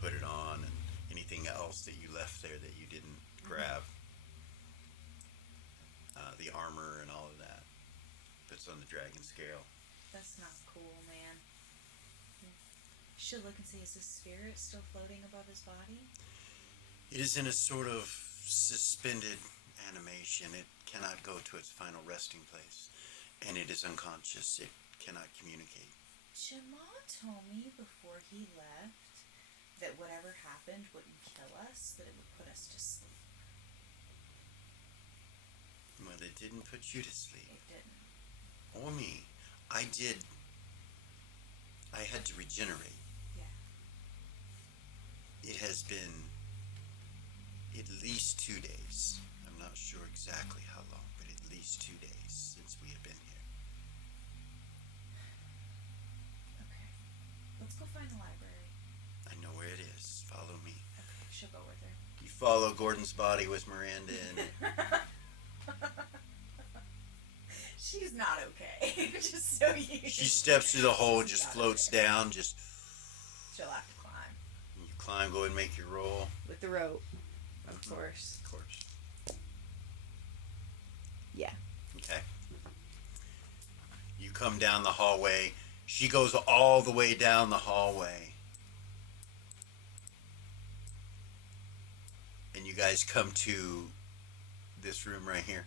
put it on, and anything else that you left there that you didn't grab. The armor and all of that. Puts on the dragon scale. That's not cool, man. She'll look and say, is his spirit still floating above his body? It is in a sort of suspended animation. It cannot go to its final resting place. And it is unconscious. It cannot communicate. Jamal told me before he left that whatever happened wouldn't kill us, that it would put us to sleep. Well, it didn't put you to sleep. It didn't. Or me. I had to regenerate. Yeah. It has been at least 2 days. I'm not sure exactly how long, but at least 2 days since we have been here. Okay. Let's go find the library. I know where it is. Follow me. Okay, she'll go with her. You follow Gordon's body with Miranda in it. She's not okay. Just so you. She steps through the hole, just floats down, just. She'll have to climb. You climb, go ahead and make your roll. With the rope, of course. Of course. Yeah. Okay. You come down the hallway. She goes all the way down the hallway. And you guys come to this room right here.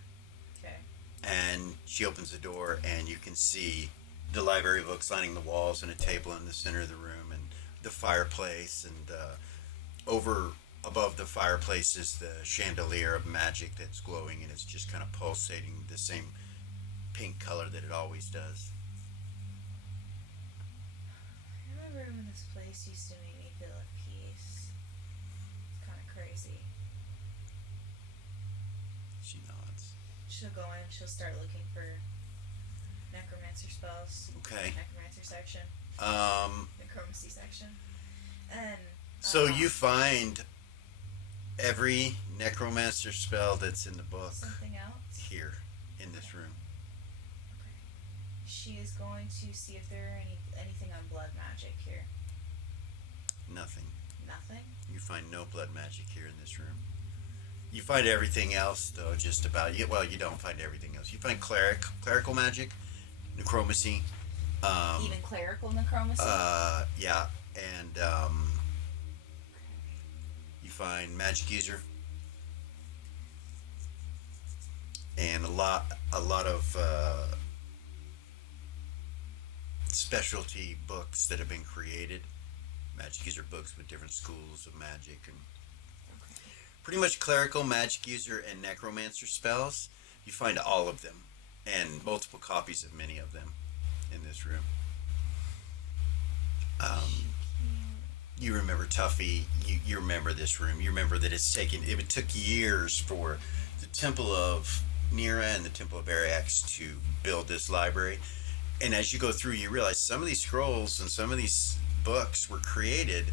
Okay. And she opens the door, and you can see the library books lining the walls, and a table in the center of the room, and the fireplace, and over above the fireplace is the chandelier of magic that's glowing, and it's just kind of pulsating the same pink color that it always does. I remember when this place used to make me feel at peace. It's kind of crazy. She nods. She'll go in, she'll start looking for necromancer spells. Okay. Necromancer section. Necromancy section. And so you find every necromancer spell that's in the book something else here in this room. Okay. She is going to see if there are anything on blood magic here. Nothing. Nothing? You find no blood magic here in this room. You find everything else, though, just about. Well, you don't find everything else. You find clerical magic, necromancy. Even clerical necromancy? Yeah. And you find magic user. And a lot of specialty books that have been created. Magic user books with different schools of magic and pretty much clerical, magic user, and necromancer spells. You find all of them and multiple copies of many of them in this room. You remember Tuffy. You remember this room. You remember that it took years for the Temple of Nira and the Temple of Ariax to build this library. And as you go through, you realize some of these scrolls and some of these books were created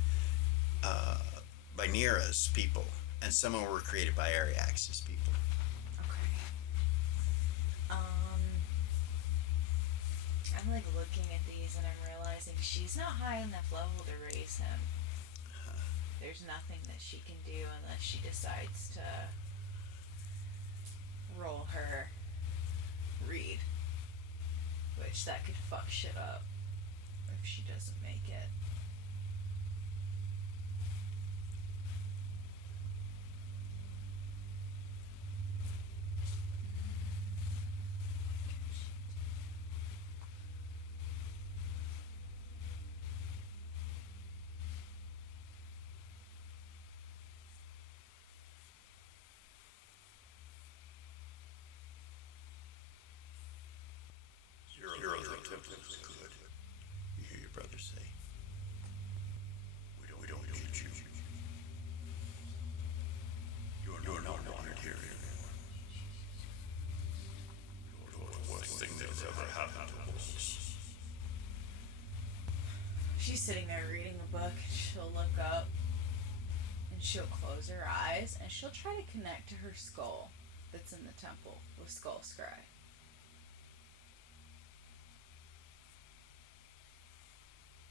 by Nira's people, and some of them were created by Ariax's people. Okay. I'm like looking at these and I'm realizing she's not high enough level to raise him. There's nothing that she can do unless she decides to roll her read, which that could fuck shit up if she doesn't make it. Your other temple is good. You hear your brother say, We don't need you. You are not wanted here anymore. You're the worst thing that has ever happened to us. She's sitting there reading a book. She'll look up and she'll close her eyes and she'll try to connect to her skull that's in the temple with Skull Scry.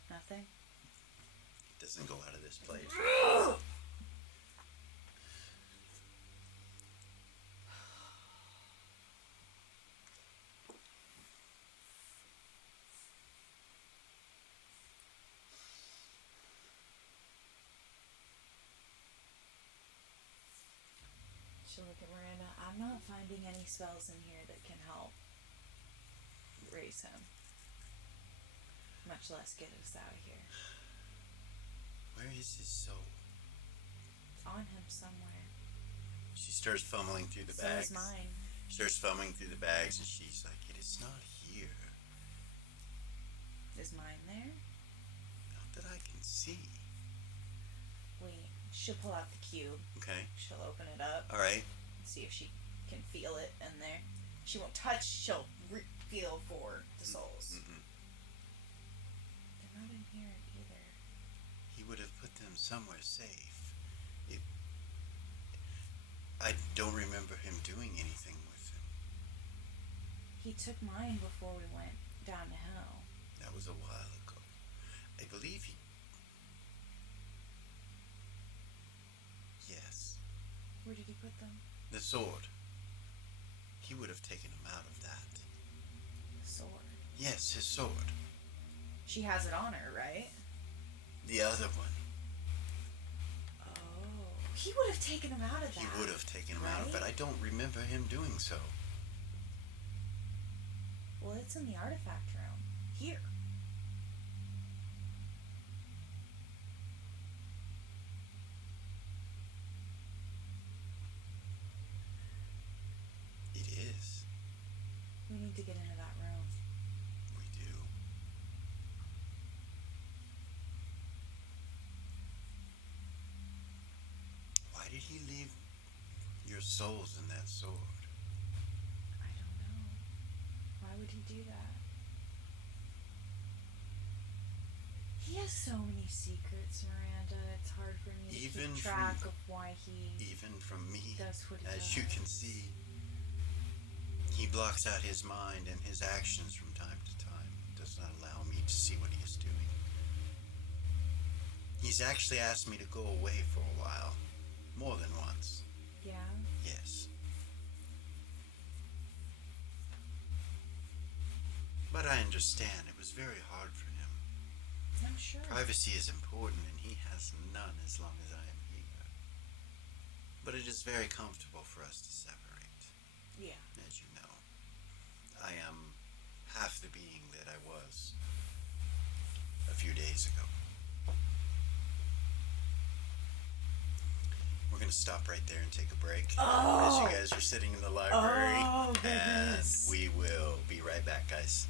Nothing? It doesn't go out of this place. She'll look at Miranda. I'm not finding any spells in here that can help raise him. Much less get us out of here. Where is his soul? It's on him somewhere. She starts fumbling through the So bags. is mine. She starts fumbling through the bags and she's like, it is not here. Is mine there? Not that I can see. Wait. She'll pull out the cube. Okay. She'll open it up. Alright. And see if she can feel it in there. She won't touch. She'll feel for the souls. Mm-mm. They're not in here either. He would have put them somewhere safe. I don't remember him doing anything with them. He took mine before we went down to hell. That was a while ago. I believe he... Yes. Where did he put them? The sword. He would have taken him out of that. The sword. Yes, his sword. She has it on her, right? The other one. Oh. He would have taken him out of that. He would have taken him out of it. I don't remember him doing so. Well, it's in the artifact room. Here. It is. We need to get into that room. We do. Why did he leave your souls in that sword? I don't know. Why would he do that? He has so many secrets, Miranda. It's hard for me to Even keep track of why he Even from me, does what he as does. you can see, he blocks out his mind and his actions from time to time. Does not allow me to see what he is doing. He's actually asked me to go away for a while. More than once. Yeah? Yes. But I understand it was very hard for him. I'm sure. Privacy is important, and he has none as long as I am here. But it is very comfortable for us to separate. Yeah. As you know, I am half the being that I was a few days ago. We're going to stop right there and take a break. As you guys are sitting in the library. Oh, and goodness. we will be right back, guys.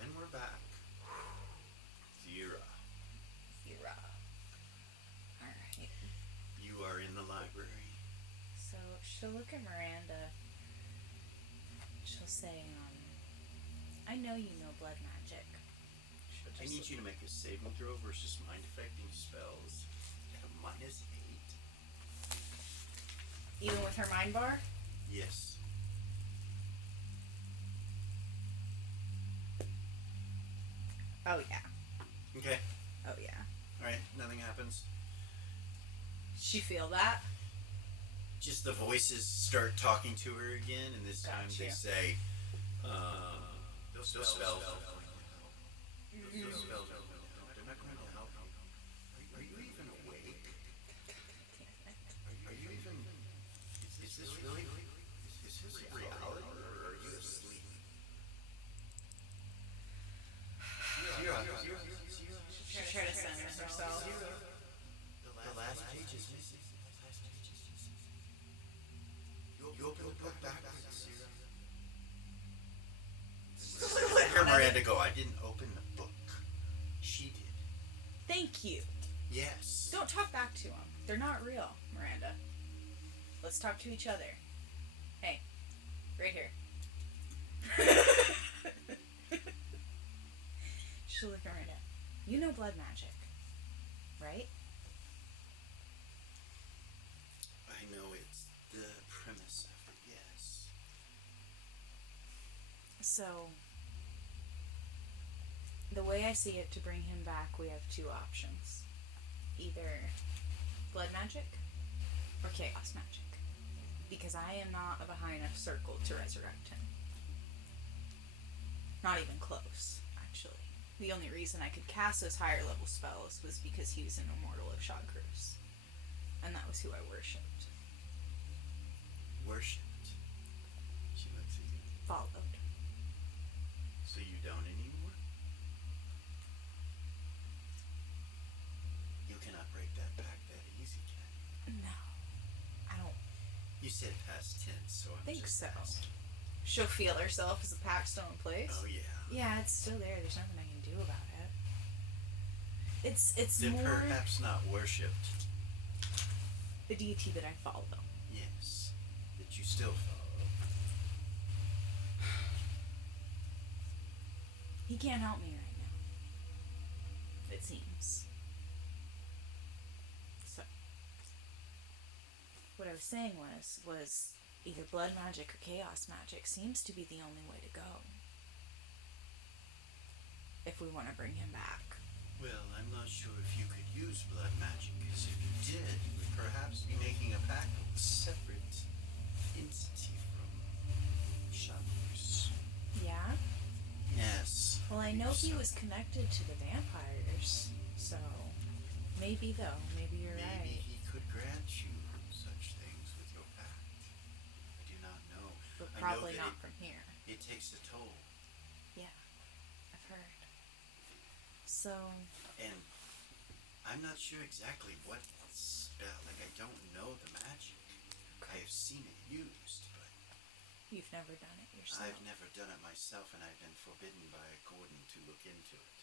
And we're back. Vera. Alright. You are in the library. So she'll look at Miranda. She'll say, I know you know blood magic. I need you to make a saving throw versus mind affecting spells at a -8. Even with her mind bar? Yes. Oh, yeah. Okay. Oh, yeah. Alright, nothing happens. She feel that? just the voices start talking to her again, and this time they say, those spells are not going to help. Those spells are not going to help. They're not going to help you. Are you even awake? Are you even... Is this really... Is this reality, or are you asleep? She's trying to center herself. The last page is missing. You open the book backwards, Zero. Let her Miranda go. I didn't open the book. She did. Thank you. Yes. Don't talk back to them. They're not real, Miranda. Let's talk to each other. Hey, right here. She'll look at Miranda. You know blood magic, right? I know it's the premise of it, yes. So, the way I see it, to bring him back, we have two options. Either blood magic or chaos magic. Because I am not of a high enough circle to resurrect him. Not even close, actually. The only reason I could cast those higher level spells was because he was an immortal of Shadcruz. And that was who I worshipped. Worshipped? She looks at you. Followed. So you don't anymore? You cannot break that pact that easy, can you? No. I don't You said past tense, so I'm think just so. asking. She'll feel herself as the pact still in place. Oh, yeah. Yeah, it's still there. There's nothing I can do about it. It's Then more perhaps not worshipped. the deity that I follow. Yes. That you still follow. He can't help me right now. It seems. So, what I was saying was either blood magic or chaos magic seems to be the only way to go. If we want to bring him back. Well, I'm not sure if you could use blood magic, because if you did, you would perhaps be making a pact with a separate entity from Shadcruz. Yeah? Yes. Well, I know he was connected to the vampires, so maybe maybe you're right. Maybe he could grant you such things with your pact. I do not know. But I probably know that not from here. It takes a toll. Yeah, I've heard. So, And I'm not sure exactly what spell. Like, I don't know the magic. I have seen it used, but you've never done it yourself. I've never done it myself, and I've been forbidden by Gordon to look into it.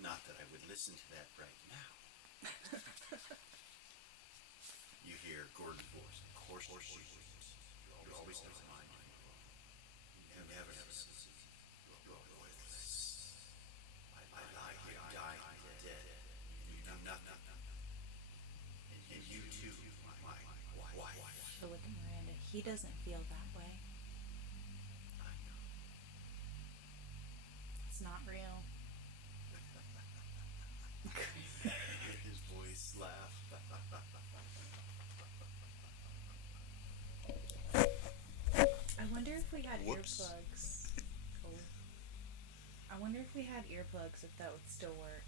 Not that I would listen to that right now. You hear Gordon's voice. Of course you wouldn't. You always have a mind of your own. You never listen. You're worthless. I lie here dying dead. You do nothing. And you too, my wife. But look at Miranda. He doesn't feel that way. I know. It's not real. His voice laugh. I wonder if we had Whoops. earplugs. Oh. I wonder if we had earplugs, if that would still work.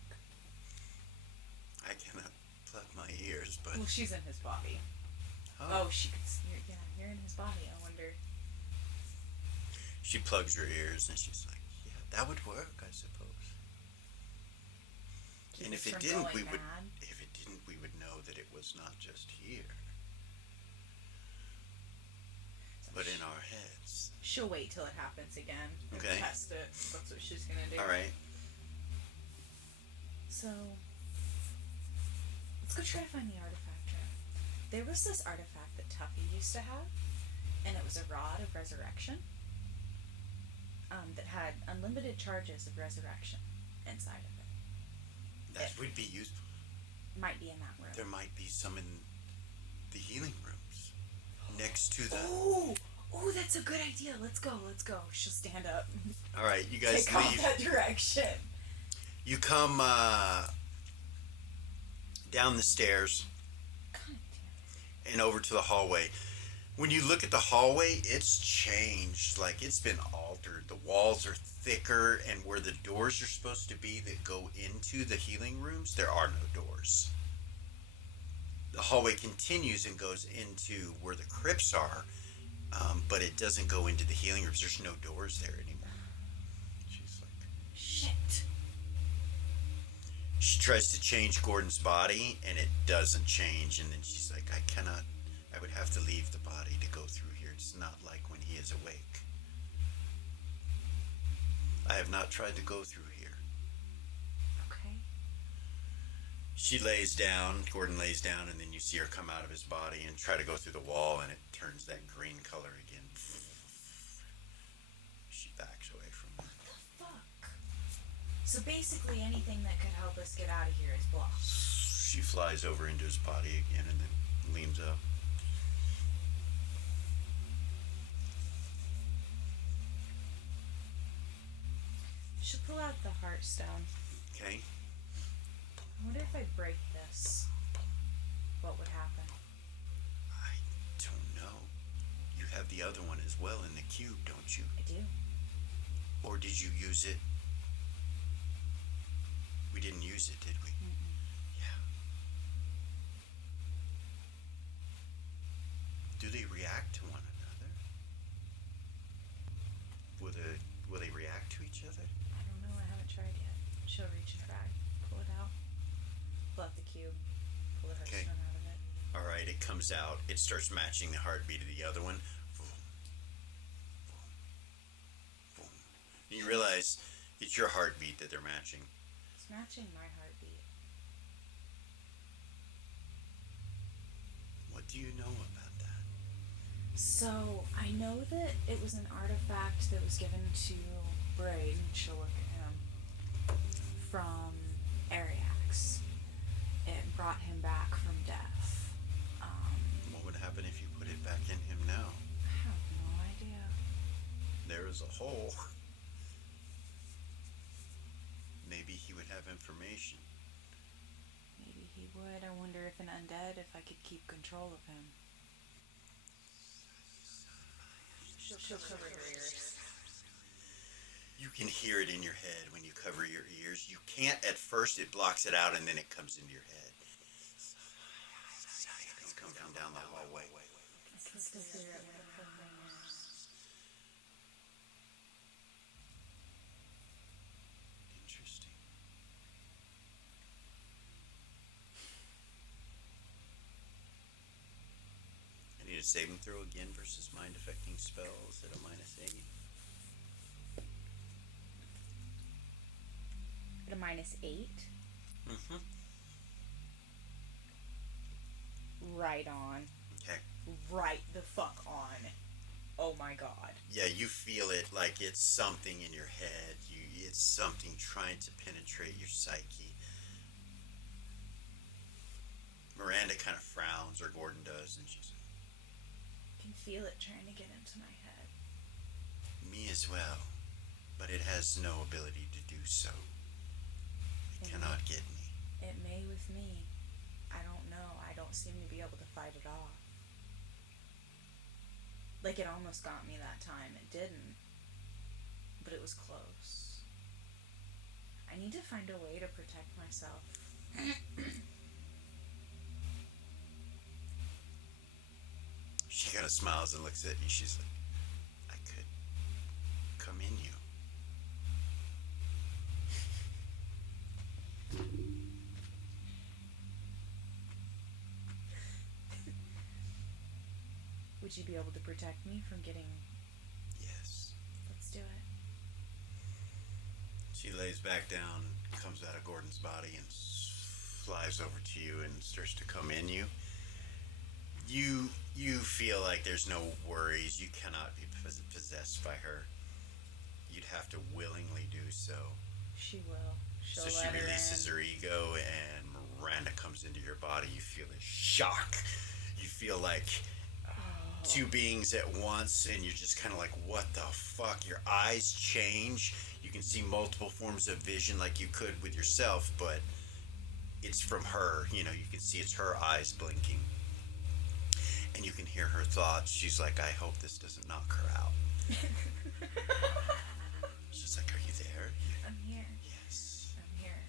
I cannot plug my ears, but Well, she's in his body. Oh, she could. You're in his body. I wonder. she plugs her ears and she's like, "Yeah, that would work, I suppose." Keep And us if it from didn't, going we would. mad. If it didn't, we would know that it was not just here, but in our heads. She'll wait till it happens again and Okay. test it. That's what she's gonna do. All right. So, let's go try to find the artifact room. There was this artifact that Tuffy used to have, and it was a rod of resurrection that had unlimited charges of resurrection inside of it. That would be useful. Might be in that room. There might be some in the healing rooms next to the. Oh, that's a good idea. Let's go. She'll stand up. All right, you guys Take off leave. that direction. You come down the stairs, God and over to the hallway. When you look at the hallway, it's changed. Like, it's been altered. The walls are thicker, and where the doors are supposed to be that go into the healing rooms, there are no doors. The hallway continues and goes into where the crypts are, but it doesn't go into the healing rooms. There's no doors there anymore. She's like, shit. She tries to change Gordon's body, and it doesn't change. And then she's like, I cannot. I would have to leave the body to go through here. It's not like when he is awake. I have not tried to go through here. Okay. She lays down, Gordon lays down, and then you see her come out of his body and try to go through the wall, and it turns that green color again. She backs away from him. What the fuck? So basically anything that could help us get out of here is blocked. She flies over into his body again and then leans up. She'll pull out the Heartstone. Okay. I wonder if I break this, what would happen? I don't know. You have the other one as well in the cube, don't you? I do. Or did you use it? We didn't use it, did we? Mm-mm. Yeah. Do they react to one another? Will they react to each other? I don't know, I haven't tried yet. She'll reach in her bag, pull it out, pull out the cube, pull the Okay. Heartstone out of it. All right, it comes out. It starts matching the heartbeat of the other one. Boom, boom, boom. You realize it's your heartbeat that they're matching. It's matching my heartbeat. What do you know about that? So, I know that it was an artifact that was given to Braid, and she'll look at him, from Ariax. It brought him back from death. What would happen if you put it back in him now? I have no idea. There is a hole. Maybe he would have information. Maybe he would. I wonder if an undead, if I could keep control of him. She'll cover her ears. You can hear it in your head when you cover your ears. You can't at first, it blocks it out and then it comes into your head. It's coming down the hallway. I can still hear it when I cover my ears. Interesting. I need a saving throw again versus mind affecting spells at a -8. At a -8? Mm-hmm. Right on. Okay. Right the fuck on. Oh my god. Yeah, you feel it like it's something in your head. It's something trying to penetrate your psyche. Miranda kind of frowns, or Gordon does, and she's I can feel it trying to get into my head. me as well, but it has no ability to do so. It cannot get me. It may with me. I don't know. I don't seem to be able to fight it off. Like, it almost got me that time. It didn't. But it was close. I need to find a way to protect myself. She kind of smiles and looks at you. She's like, I could come in you. Would you be able to protect me from getting... Yes. Let's do it. She lays back down, comes out of Gordon's body, and flies over to you and starts to come in you. You feel like there's no worries. You cannot be possessed by her. You'd have to willingly do so. She will. She'll So she let her releases in. her ego, and Miranda comes into your body. You feel a shock. You feel like two beings at once, and you're just kind of like, what the fuck? Your eyes change. You can see multiple forms of vision like you could with yourself, but it's from her. You know, you can see it's her eyes blinking. And you can hear her thoughts. She's like, I hope this doesn't knock her out. She's like, are you there? I'm here. Yes. I'm here.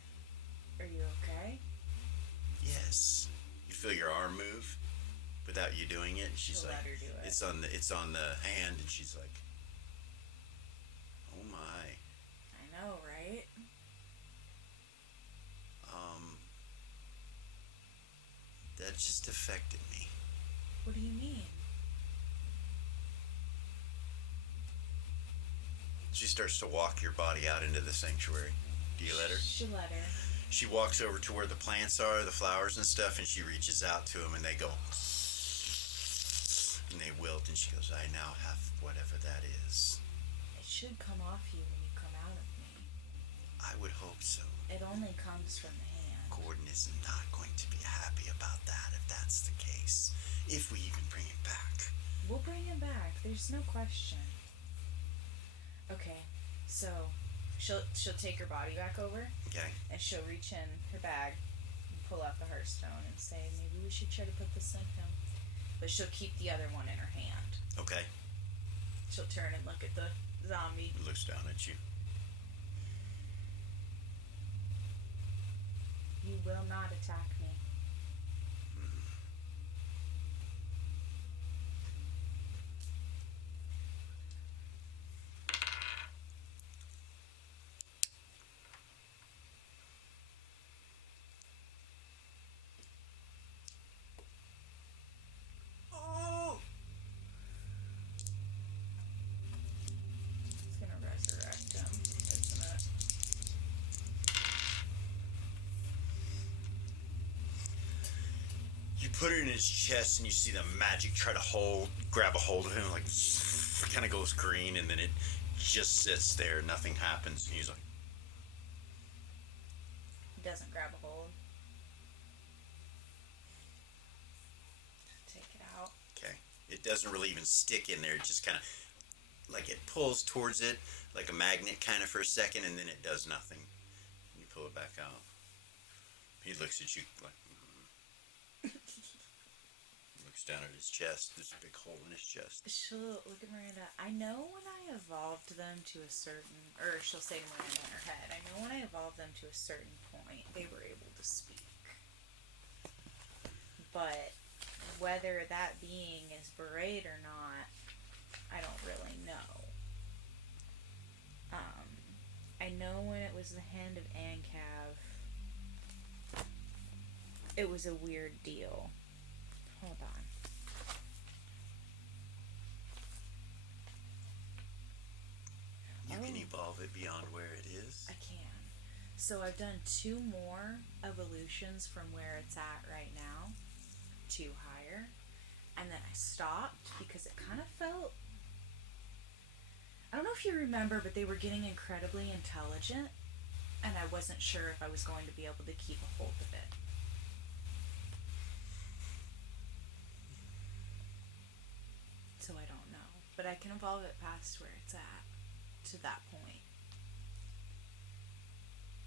Are you okay? Yes. You feel your arm move without you doing it. And she's She'll like, let her do it. It's on the hand, and she's like, oh my. I know, right? That just affected me. What do you mean? She starts to walk your body out into the sanctuary. Do you let her? She'll let her. She walks over to where the plants are, the flowers and stuff, and she reaches out to them, and they go, and they wilt, and she goes, I now have whatever that is. It should come off you when you come out of me. I would hope so. It only comes from the hand. Gordon is not going to be happy about that if that's the case. If we even bring it back. We'll bring it back. There's no question. Okay, so she'll take her body back over. Okay. And she'll reach in her bag and pull out the hearthstone and say, maybe we should try to put this in him. But she'll keep the other one in her hand. Okay. She'll turn and look at the zombie. It looks down at you. You will not attack me. Oh! It's gonna resurrect him, isn't it? You put it in his chest, and you see the magic try to grab a hold of him, like, kind of goes green, and then it just sits there. Nothing happens. And he's like, He doesn't grab a hold. Take it out. okay. It doesn't really even stick in there. It just kind of, like, it pulls towards it, like a magnet kind of for a second, and then it does nothing. You pull it back out. He looks at you like, looks down at his chest. There's a big hole in his chest. She'll look at Miranda. I know when I evolved them to a certain, or she'll say to Miranda in her head, I know when I evolved them to a certain point, they were able to speak. But whether that being is Braid or not, I don't really know. I know when it was the hand of Ancav, it was a weird deal. Hold on. You can evolve it beyond where it is. I can. So I've done 2 more evolutions from where it's at right now, 2 higher, and then I stopped because it kind of felt, I don't know if you remember, but they were getting incredibly intelligent, and I wasn't sure if I was going to be able to keep a hold of it. So I don't know, but I can evolve it past where it's at, to that point.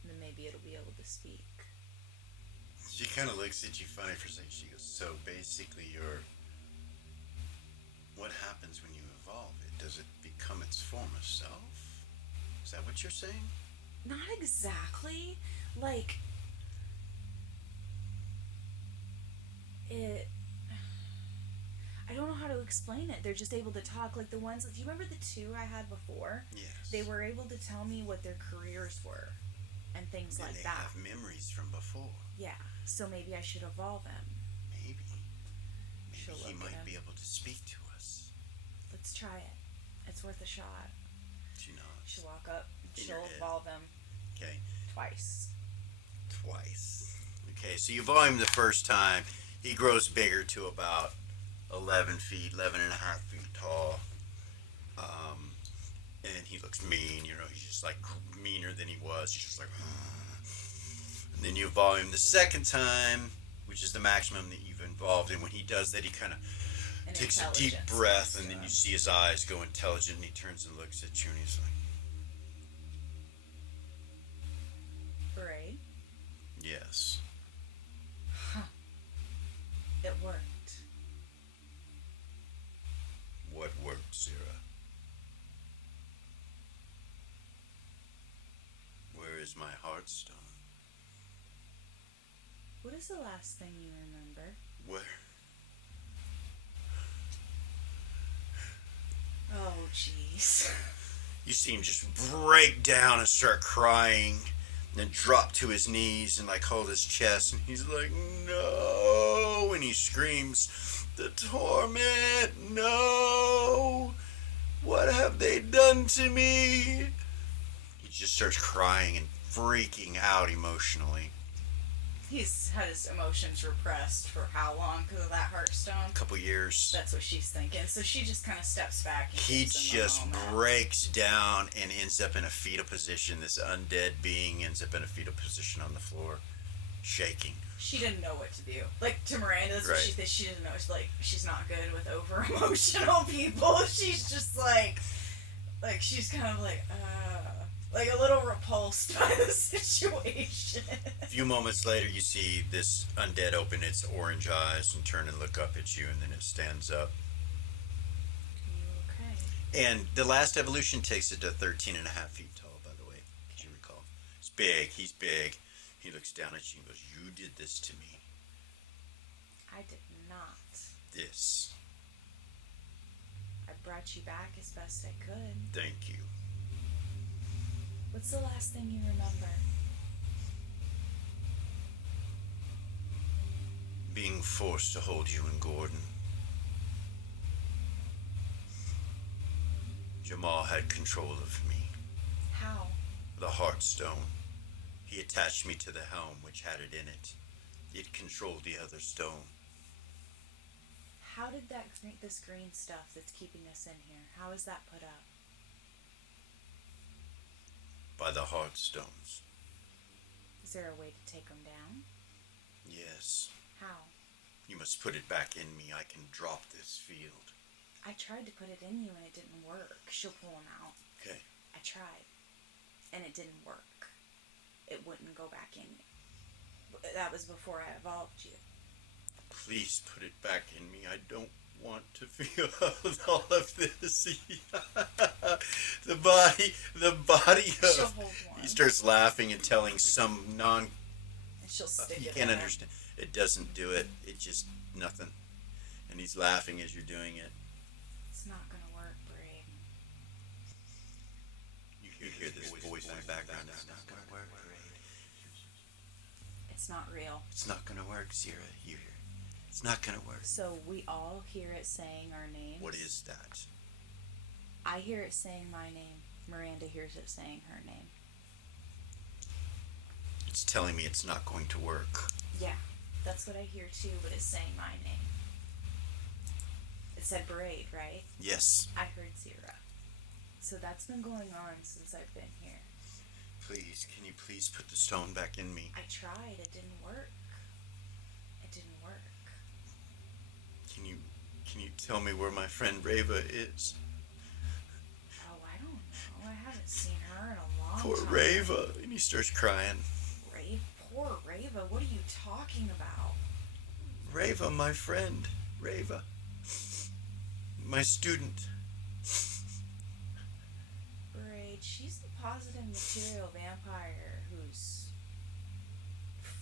And then maybe it'll be able to speak. She kind of looks at you funny for a second. She goes, so basically what happens when you evolve it? Does it become its former self? Is that what you're saying? Not exactly. Like, it, I don't know how to explain it. They're just able to talk. Like the ones, do you remember the 2 I had before? Yes. They were able to tell me what their careers were and things and like they that. have memories from before. Yeah. So maybe I should evolve him. Maybe She'll he look might at him. be able to speak to us. Let's try it. It's worth a shot. She nods. She'll walk up. In She'll your head. evolve him Okay. twice. Okay, so you evolve him the first time. He grows bigger to about 11 feet, 11 and a half feet tall. And he looks mean, he's just like meaner than he was. He's just like, and then you evolve him the second time, which is the maximum that you've evolved. And when he does that, he kind of takes a deep breath, and then you see his eyes go intelligent, and he turns and looks at you, and he's like, Right? yes. It worked. Zira? Where is my heartstone? What is the last thing you remember? Where? Oh, jeez. You see him just break down and start crying, and then drop to his knees and like hold his chest, and he's like, no, and he screams, the torment, no, what have they done to me? He just starts crying and freaking out emotionally. He's had his emotions repressed for how long because of that heartstone? A couple years. That's what she's thinking. So she just kind of steps back. And He just breaks down and ends up in a fetal position. This undead being ends up in a fetal position on the floor, shaking. She didn't know what to do. Like, to Miranda, that's right. What she didn't know. She's like, she's not good with over-emotional people. She's just like she's kind of like a little repulsed by the situation. A few moments later, you see this undead open its orange eyes and turn and look up at you, and then it stands up. Are you okay? And the last evolution takes it to 13 and a half feet tall, by the way, as you recall. It's big. He's big. He looks down at you and goes, you did this to me. I did not. This. I brought you back as best I could. Thank you. What's the last thing you remember? Being forced to hold you in Gordon. Jamal had control of me. How? The Heartstone. He attached me to the helm, which had it in it. It controlled the other stone. How did this green stuff that's keeping us in here, how is that put up? By the Heartstones. Is there a way to take them down? Yes. How? You must put it back in me. I can drop this field. I tried to put it in you and it didn't work. She'll pull them out. Okay. I tried. And it didn't work. It wouldn't go back in you. That was before I evolved you. Please put it back in me. I don't want to feel all of this. the body She'll of... hold one. He starts laughing and telling some And she'll stick you it can't in understand. It doesn't do it. It just... nothing. And he's laughing as you're doing it. It's not gonna work, Braid. You hear this voice in the background. It's not gonna work, Braid. It's not real. It's not gonna work, Zira. You hear it. It's not gonna work. So we all hear it saying our names. What is that? I hear it saying my name. Miranda hears it saying her name. It's telling me it's not going to work. Yeah, that's what I hear too, but it's saying my name. It said Braid, right? Yes. I heard Zira. So that's been going on since I've been here. Please, can you please put the stone back in me? I tried, it didn't work. It didn't work. Can you tell me where my friend Reva is? Oh, I don't know. I haven't seen her in a long Poor time. Reva. And he starts crying. Poor Reva, what are you talking about? Reva, my friend. Reva. My student. Braid, she's the positive material vampire who's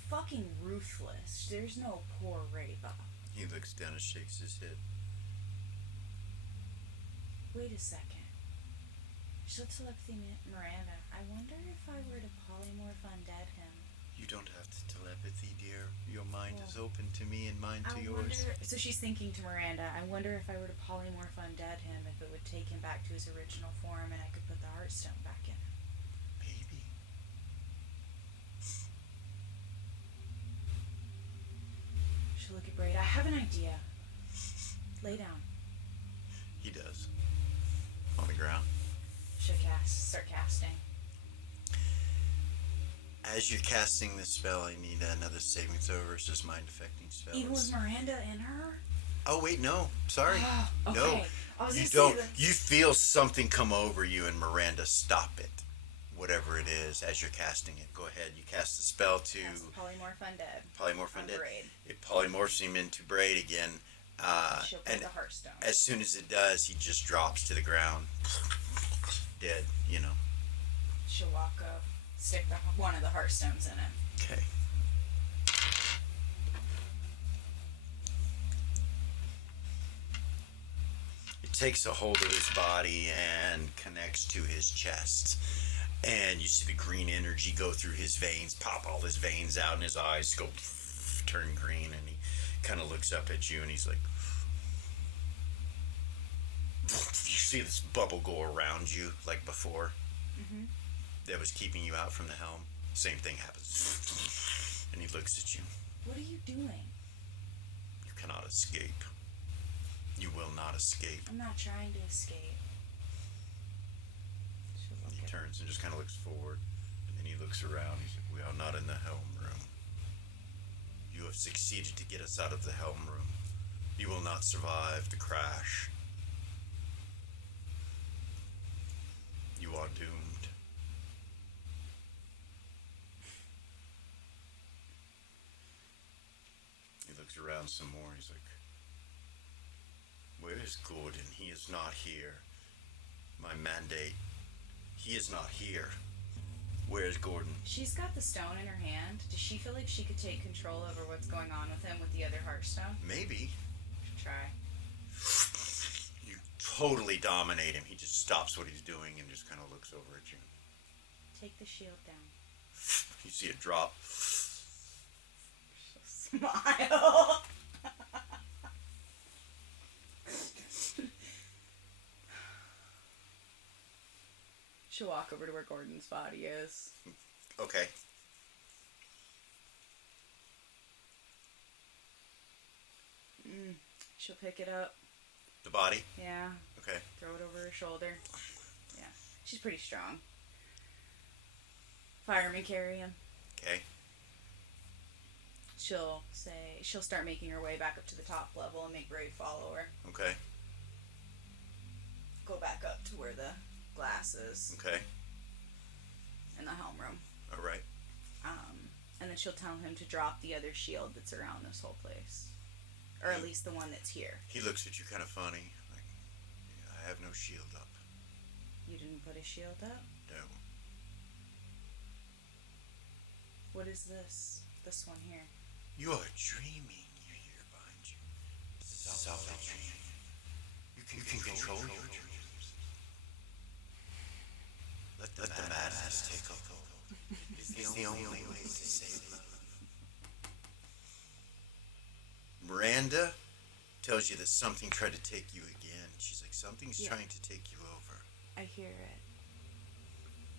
fucking ruthless. There's no poor Reva. He looks down and shakes his head. Wait a second. She'll telepathy Miranda. I wonder if I were to polymorph undead him. You don't have to telepathy, dear. Your mind is open to me and mine to yours. So she's thinking to Miranda, I wonder if I were to polymorph undead him, if it would take him back to his original form and I could put the Heartstone back in him. Maybe. She'll look at Braid. I have an idea. Lay down. He does. On the ground. She'll start casting. As you're casting this spell, I need another saving throw versus mind-affecting spells. Even with Miranda in her? Oh, wait, no. Sorry. Okay. No. I was You gonna don't. say that. You feel something come over you, and Miranda, stop it. Whatever it is, as you're casting it. Go ahead. You cast the spell to Polymorph undead. polymorph On undead. Braid. It polymorphs him into Braid again. She'll put the heartstone. As soon as it does, he just drops to the ground, dead. She'll walk up, stick one of the heartstones in him. Okay. It takes a hold of his body and connects to his chest. And you see the green energy go through his veins, pop all his veins out, and his eyes go turn green, and he kind of looks up at you, and he's like, you see this bubble go around you like before. Mm-hmm. That was keeping you out from the helm. Same thing happens. And he looks at you. What are you doing? You cannot escape. You will not escape. I'm not trying to escape. He turns and just kind of looks forward. And then he looks around. He's like, we are not in the helm room. You have succeeded to get us out of the helm room. You will not survive the crash. You are doomed. He looks around some more. He's like, where is Gordon? He is not here. My mandate. He is not here. Where is Gordon? She's got the stone in her hand. Does she feel like she could take control over what's going on with him with the other heartstone? Maybe. Try. You totally dominate him. He just stops what he's doing and just kind of looks over at you. Take the shield down. You see it drop. Smile. She'll walk over to where Gordon's body is. Okay. She'll pick it up. The body? Yeah. Okay. Throw it over her shoulder. Yeah. She's pretty strong. Fireman carry him. Okay. She'll start making her way back up to the top level and make Ray follow her. Okay. Go back up to where the glass is. Okay. In the helm room. All right. And then she'll tell him to drop the other shield that's around this whole place. Or at least the one that's here. He looks at you kind of funny. Like, I have no shield up. You didn't put a shield up? No. What is this? This one here. You are dreaming, you hear behind you. This is all a dream. You can control your dreams. Let the madness take hold. It's the only way to save love. Miranda tells you that something tried to take you again. She's like, something's trying to take you over. I hear it.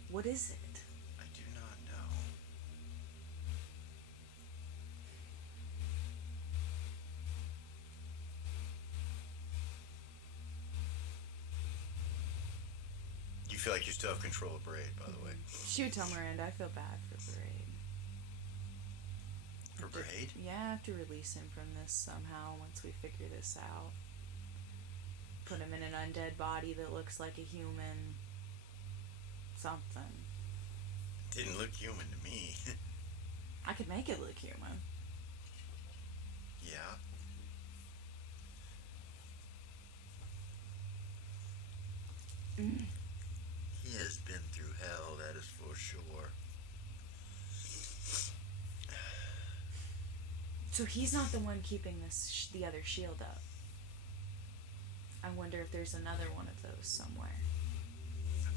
What is it? I do not know. You feel like you still have control of Braid, by the way. She would tell Miranda, I feel bad for Braid. For Braid? Yeah, I have to release him from this somehow once we figure this out. Put him in an undead body that looks like a human. Something. Didn't look human to me. I could make it look human. Yeah. He has been through hell, that is for sure. So he's not the one keeping the other shield up. I wonder if there's another one of those somewhere.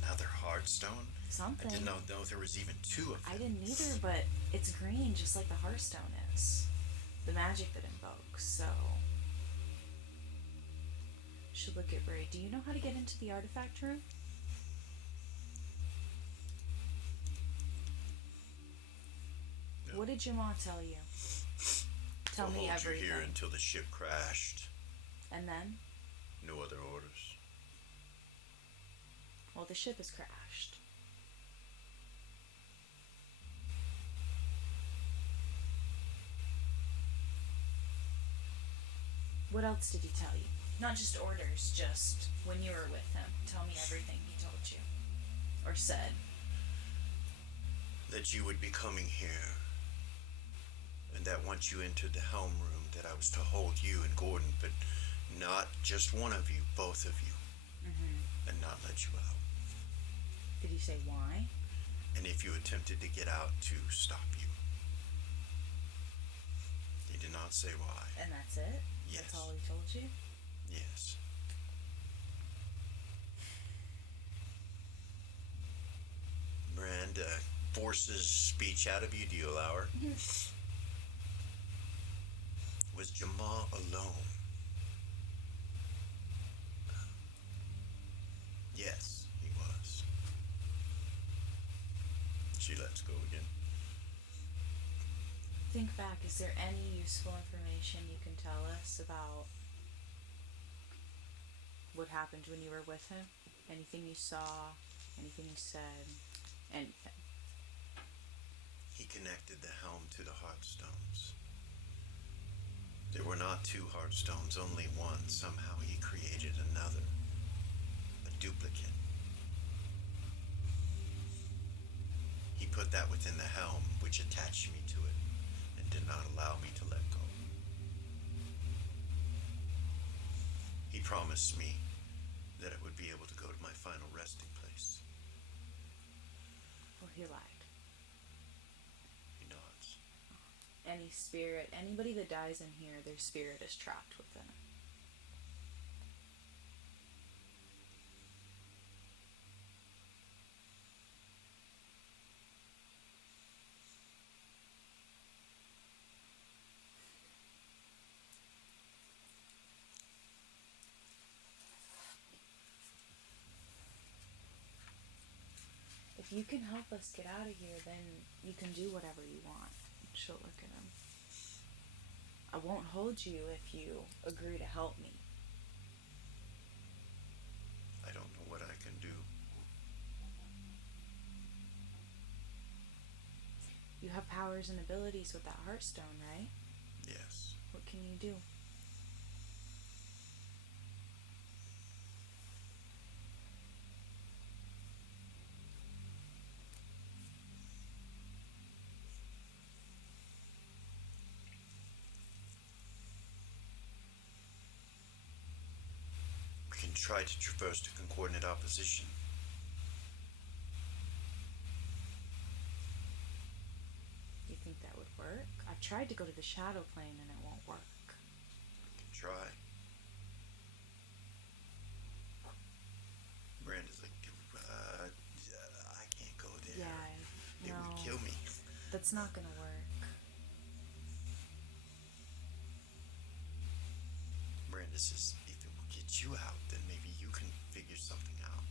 Another Heartstone? Something. I didn't know there was even two of them. I didn't either, but it's green just like the Hearthstone is. The magic that invokes, so... Should look at Ray. Do you know how to get into the artifact room? No. What did your mom tell you? Tell me everything. You here until the ship crashed. And then? No other orders. Well, the ship has crashed. What else did he tell you? Not just orders, just when you were with him. Tell me everything he told you. Or said. That you would be coming here. And that once you entered the helm room, that I was to hold you and Gordon, but not just one of you, both of you, and not let you out. Did he say why? And if you attempted to get out, to stop you. He did not say why. And that's it? Yes. That's all he told you? Yes. Miranda forces speech out of you. Do you allow her? Was Jamal alone? Yes, he was. She lets go again. Think back, is there any useful information you can tell us about what happened when you were with him? Anything you saw? Anything you said? Anything? He connected the helm to the heartstones. There were not two heartstones, only one. Somehow he created another. A duplicate. He put that within the helm, which attached me to it and did not allow me to let go. He promised me that it would be able to go to my final resting place. Well, he lied. He nods. Any spirit, anybody that dies in here, their spirit is trapped within it. If you can help us get out of here, then you can do whatever you want. She'll look at him. I won't hold you if you agree to help me. I don't know what I can do. You have powers and abilities with that heartstone, right? Yes. What can you do? We can try to traverse to coordinate our position. You think that would work? I've tried to go to the shadow plane and it won't work. We can try. Miranda's like, I can't go there. Yeah, It no. would kill me. That's not gonna work. Miranda says, if it will get you out, then maybe you can figure something out.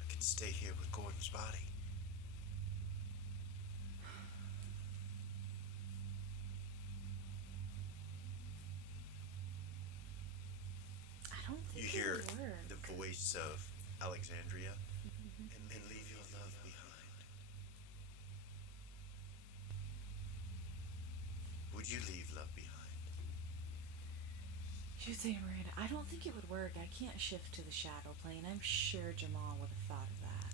I could stay here with Gordon's body. I don't think You it hear would work. the voice of Alexandria, and leave your love behind. Would you leave love behind? You say, Miranda, I don't think it would work. I can't shift to the shadow plane. I'm sure Jamal would have thought of that.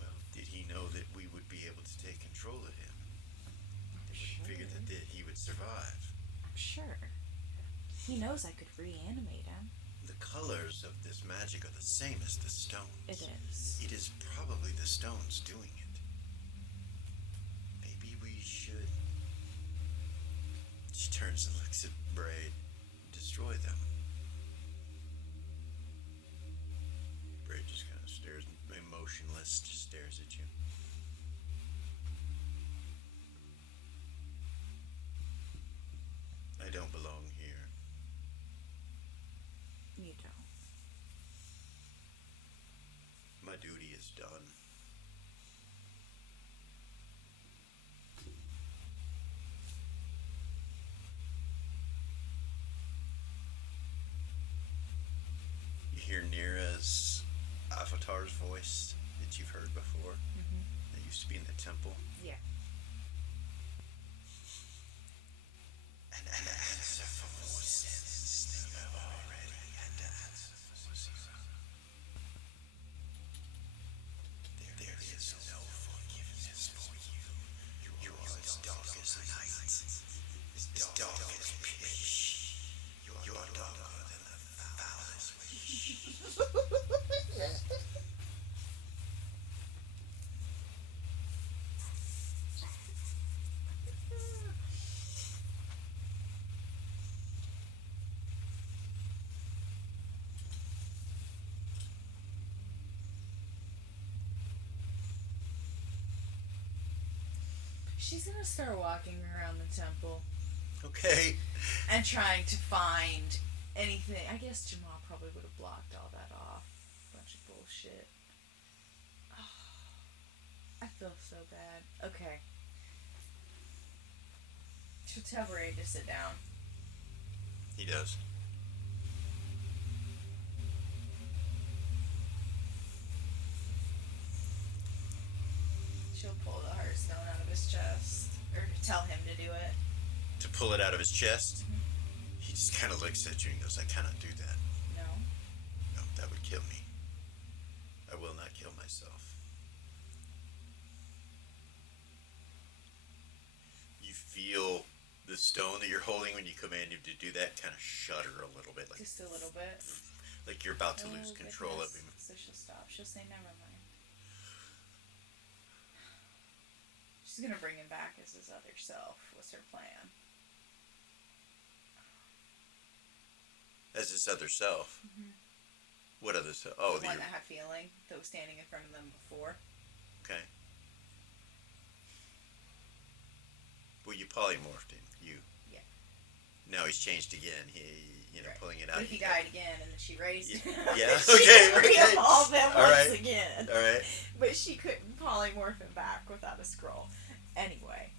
Well, did he know that we would be able to take control of him? Did we Sure. figure that he would survive? I'm sure. He knows I could reanimate him. The colors of this magic are the same as the stones. It is. It is probably the stones doing it. Maybe we should... She turns and looks at Braid. Destroy them. Braid just kind of stares, emotionless, just stares at you. I don't belong here. You don't. My duty is done. You hear Nira's avatar's voice that you've heard before. That used to be in the temple. Yeah. An answer for sins that you have already had to answer for. There is no forgiveness for you. You are as dark as night, as dark as pitch. You are dark She's gonna start walking around the temple. Okay. And trying to find anything. I guess Jamal probably would have blocked all that off. Bunch of bullshit. Oh, I feel so bad. Okay. She'll tell Ray to sit down. He does. She'll pull the heartstone out of his chest. Or tell him to do it. To pull it out of his chest? Mm-hmm. He just kind of looks at you and goes, I cannot do that. No. No, that would kill me. I will not kill myself. You feel the stone that you're holding when you command him to do that kind of shudder a little bit. Like, just a little bit. Like you're about to lose control of him. So she'll stop. She'll say, never mind. She's gonna bring him back as his other self. What's her plan? As his other self? Mm-hmm. What other self? Oh, the one that had feeling, that was standing in front of them before. Okay. Well, you polymorphed him. Yeah. Now he's changed again. He, right. Pulling it out. But if he died again and then she raised him. Yeah. She Okay. could re-evolve him once again. All right. But she couldn't polymorph him back without a scroll. Anyway.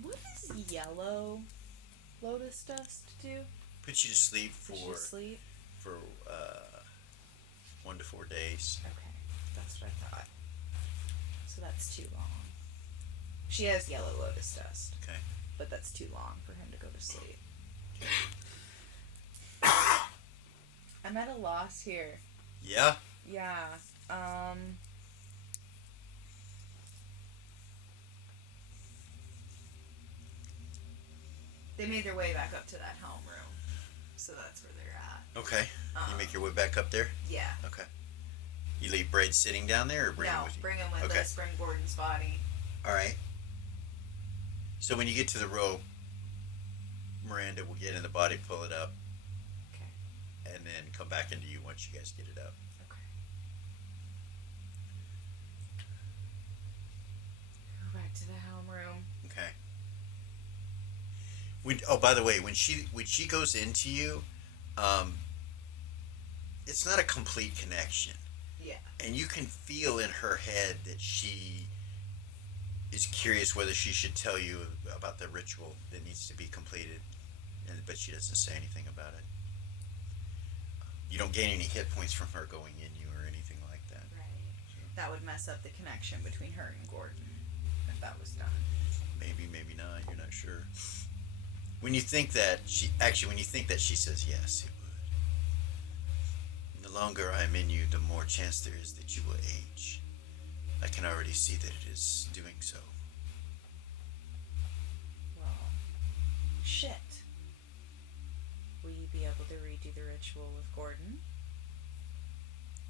What does yellow lotus dust do? Put you to sleep for 1 to 4 days. Okay, that's what I thought. So that's too long. She has yellow lotus dust. Okay. But that's too long for him to go to sleep. I'm at a loss here. Yeah? Yeah. They made their way back up to that homeroom. So that's where they're at. Okay. You make your way back up there? Yeah. Okay. You leave Braid sitting down there or bring him with you? Bring him with us. Bring Gordon's body. Alright. So when you get to the rope, Miranda will get in the body, pull it up. Okay. And then come back into you once you guys get it up. Okay. Go back to the homeroom. Okay. By the way, when she goes into you, it's not a complete connection. Yeah. And you can feel in her head that she is curious whether she should tell you about the ritual that needs to be completed, but she doesn't say anything about it. You don't gain any hit points from her going in you or anything like that. Right. So. That would mess up the connection between her and Gordon if that was done. Maybe not. You're not sure. When you think that she says yes, it would. The longer I'm in you, the more chance there is that you will age. I can already see that it is doing so. Well, shit. Will you be able to redo the ritual with Gordon?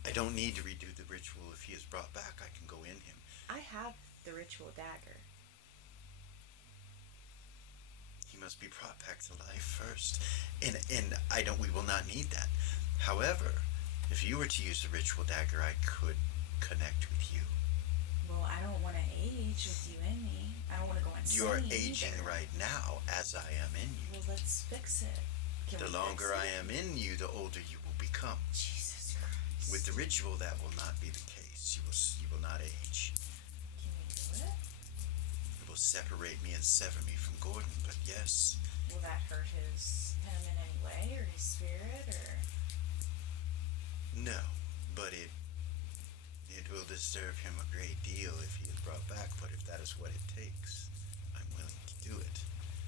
I don't need to redo the ritual. If he is brought back, I can go in him. I have the ritual dagger. He must be brought back to life first. And we will not need that. However, if you were to use the ritual dagger, I could connect with you. Well, I don't want to age with you in me. I don't want to go insane. You are aging right now as I am in you. Well, let's fix it. The longer I am in you, the older you will become. Jesus Christ. With the ritual, that will not be the case. You will not age. Can we do it? It will separate me and sever me from Gordon, but yes. Will that hurt him in any way, or his spirit, or? No, but it will disturb him a great deal if he is brought back, but if that is what it takes, I'm willing to do it.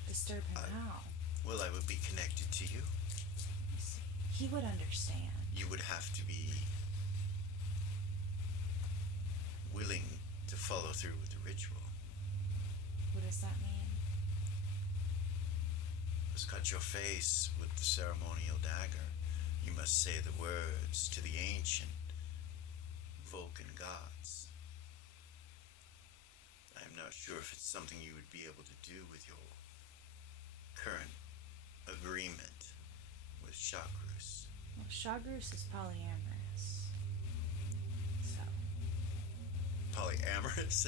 Disturb him how? Well, I would be connected to you. He would understand. You would have to be willing to follow through with the ritual. What does that mean? Let's cut your face with the ceremonial dagger. You must say the words to the ancient Vulcan gods. I am not sure if it's something you would be able to do with your current agreement with Shagrus. Well, Shagrus is polyamorous. So. Polyamorous?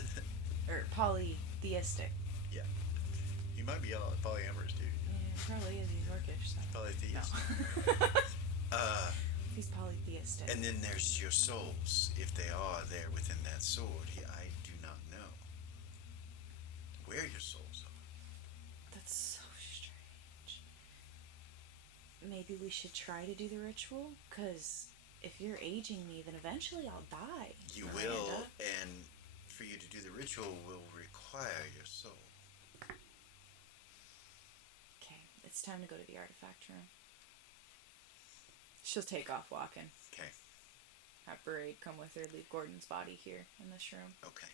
Or polytheistic. Yeah. He might be all polyamorous, dude. Yeah, probably is. He's orcish. So. Polytheist. No. He's polytheistic. And then there's your souls. If they are there within that sword, I do not know where your souls are. That's so strange. Maybe we should try to do the ritual? Because if you're aging me, then eventually I'll die. You Miranda. will, and for you to do the ritual will require your soul. Okay, it's time to go to the artifact room. She'll take off walking. Okay. Have Braid come with her. Leave Gordon's body here in this room. Okay.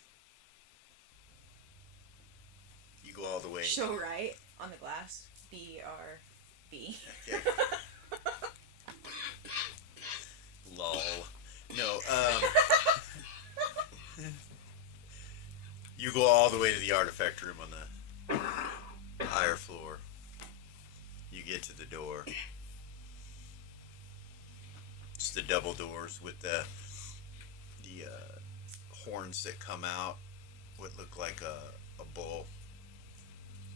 You go all the way. She'll write on the glass BRB. Okay. Lol. No, you go all the way to the artifact room on the higher floor. You get to the door. It's the double doors with the horns that come out. What look like a bull.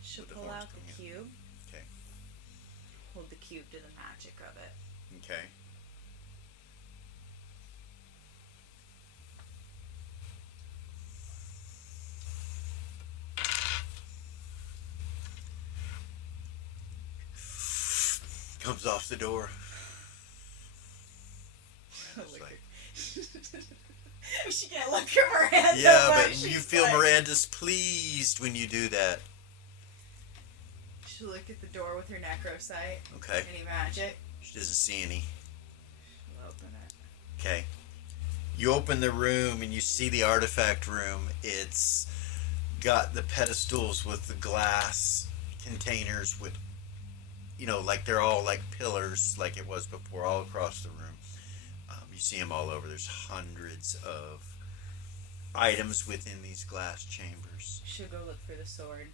She'll With the pull horns out the coming cube. Okay. Hold the cube to the magic of it. Okay. Comes off the door. Miranda's like, She can't look at Miranda. yeah, but she's you feel like- Miranda's pleased when you do that. She'll look at the door with her necrosight. Okay. Any magic? She doesn't see any. She'll open it. Okay. You open the room and you see the artifact room. It's got the pedestals with the glass containers with, like they're all like pillars like it was before all across the room. You see them all over. There's hundreds of items within these glass chambers. She'll go look for the sword.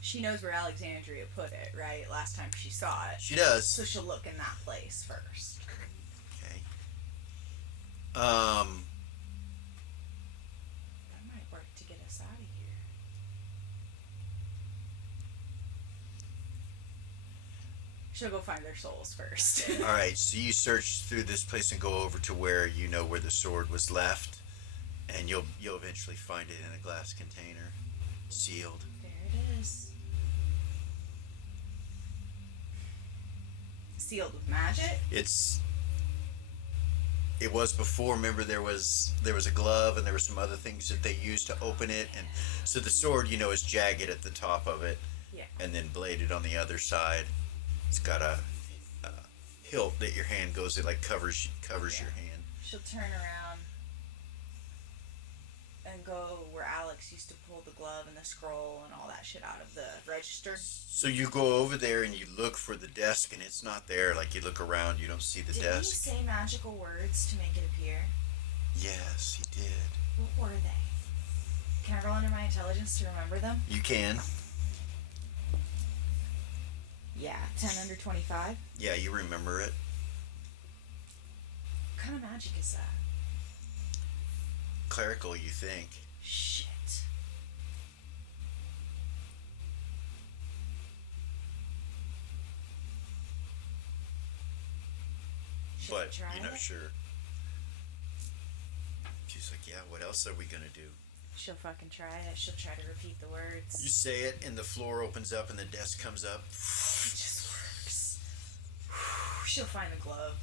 She knows where Alexandria put it, right? Last time she saw it. She does. So she'll look in that place first. Okay. That might work to get us out of here. She'll go find their souls first. All right. So you search through this place and go over to where you know where the sword was left, and you'll eventually find it in a glass container, sealed. There it is. Sealed with magic? It was before. Remember, there was a glove and there were some other things that they used to open it, and so the sword, is jagged at the top of it, Yeah. and then bladed on the other side. It's got a hilt that your hand goes. It like covers your hand. She'll turn around and go where Alex used to pull the glove and the scroll and all that shit out of the register. So you go over there and you look for the desk, and it's not there. Like, you look around, you don't see the Did desk. he say magical words to make it appear? Yes, he did. What were they? Can I roll under my intelligence to remember them? You can. Yeah, 10 under 25. Yeah, you remember it. What kind of magic is that? Clerical, you think. Shit. Should we But try you're not it? sure. She's like, yeah, what else are we gonna do? She'll fucking try it. She'll try to repeat the words. You say it, and the floor opens up, and the desk comes up. It just works. She'll find the glove.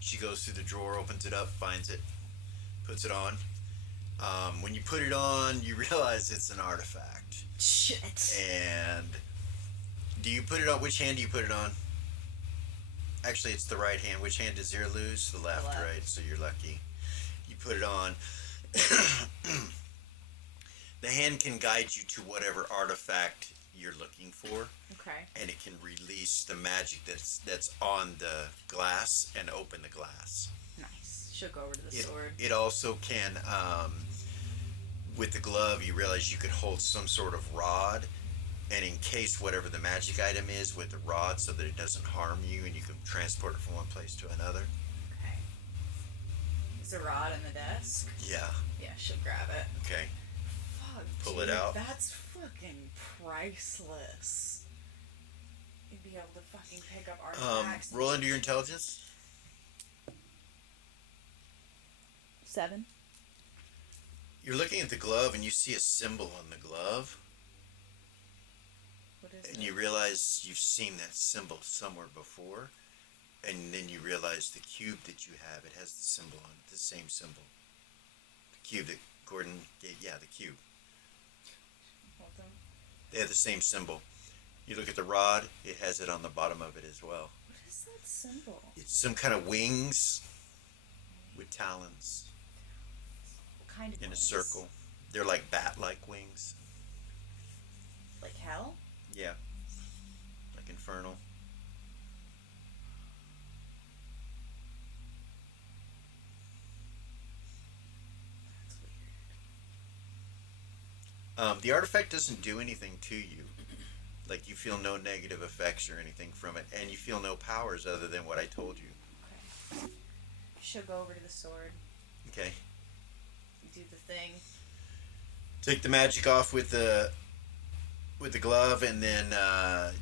She goes through the drawer, opens it up, finds it, puts it on. When you put it on, you realize it's an artifact. Shit. And do you put it on? Which hand do you put it on? Actually, it's the right hand. Which hand does Zero lose? The left, left. right? So you're lucky. You put it on. The hand can guide you to whatever artifact you're looking for, Okay. and it can release the magic that's on the glass and open the glass. Nice. She'll go over to the sword. It also can with the glove, you realize you could hold some sort of rod and encase whatever the magic item is with the rod so that it doesn't harm you and you can transport it from one place to another. Okay. Is the rod in the desk? Yeah. Yeah, she'll grab it. Okay. Fuck, Pull dude, it out. That's fucking priceless. You'd be able to fucking pick up artifacts. Roll into your intelligence. 7. You're looking at the glove and you see a symbol on the glove. What is it? And you realize you've seen that symbol somewhere before. And then you realize the cube that you have, it has the symbol on it, the same symbol. The cube that Gordon gave, yeah, the cube. Hold on. They have the same symbol. You look at the rod, it has it on the bottom of it as well. What is that symbol? It's some kind of wings with talons What kind of in a wings? circle. They're like bat-like wings. Like hell? Yeah. Like infernal. That's weird. The artifact doesn't do anything to you. Like, you feel no negative effects or anything from it, and you feel no powers other than what I told you. Okay. She'll go over to the sword. Okay. Do the thing. Take the magic off with the glove, and then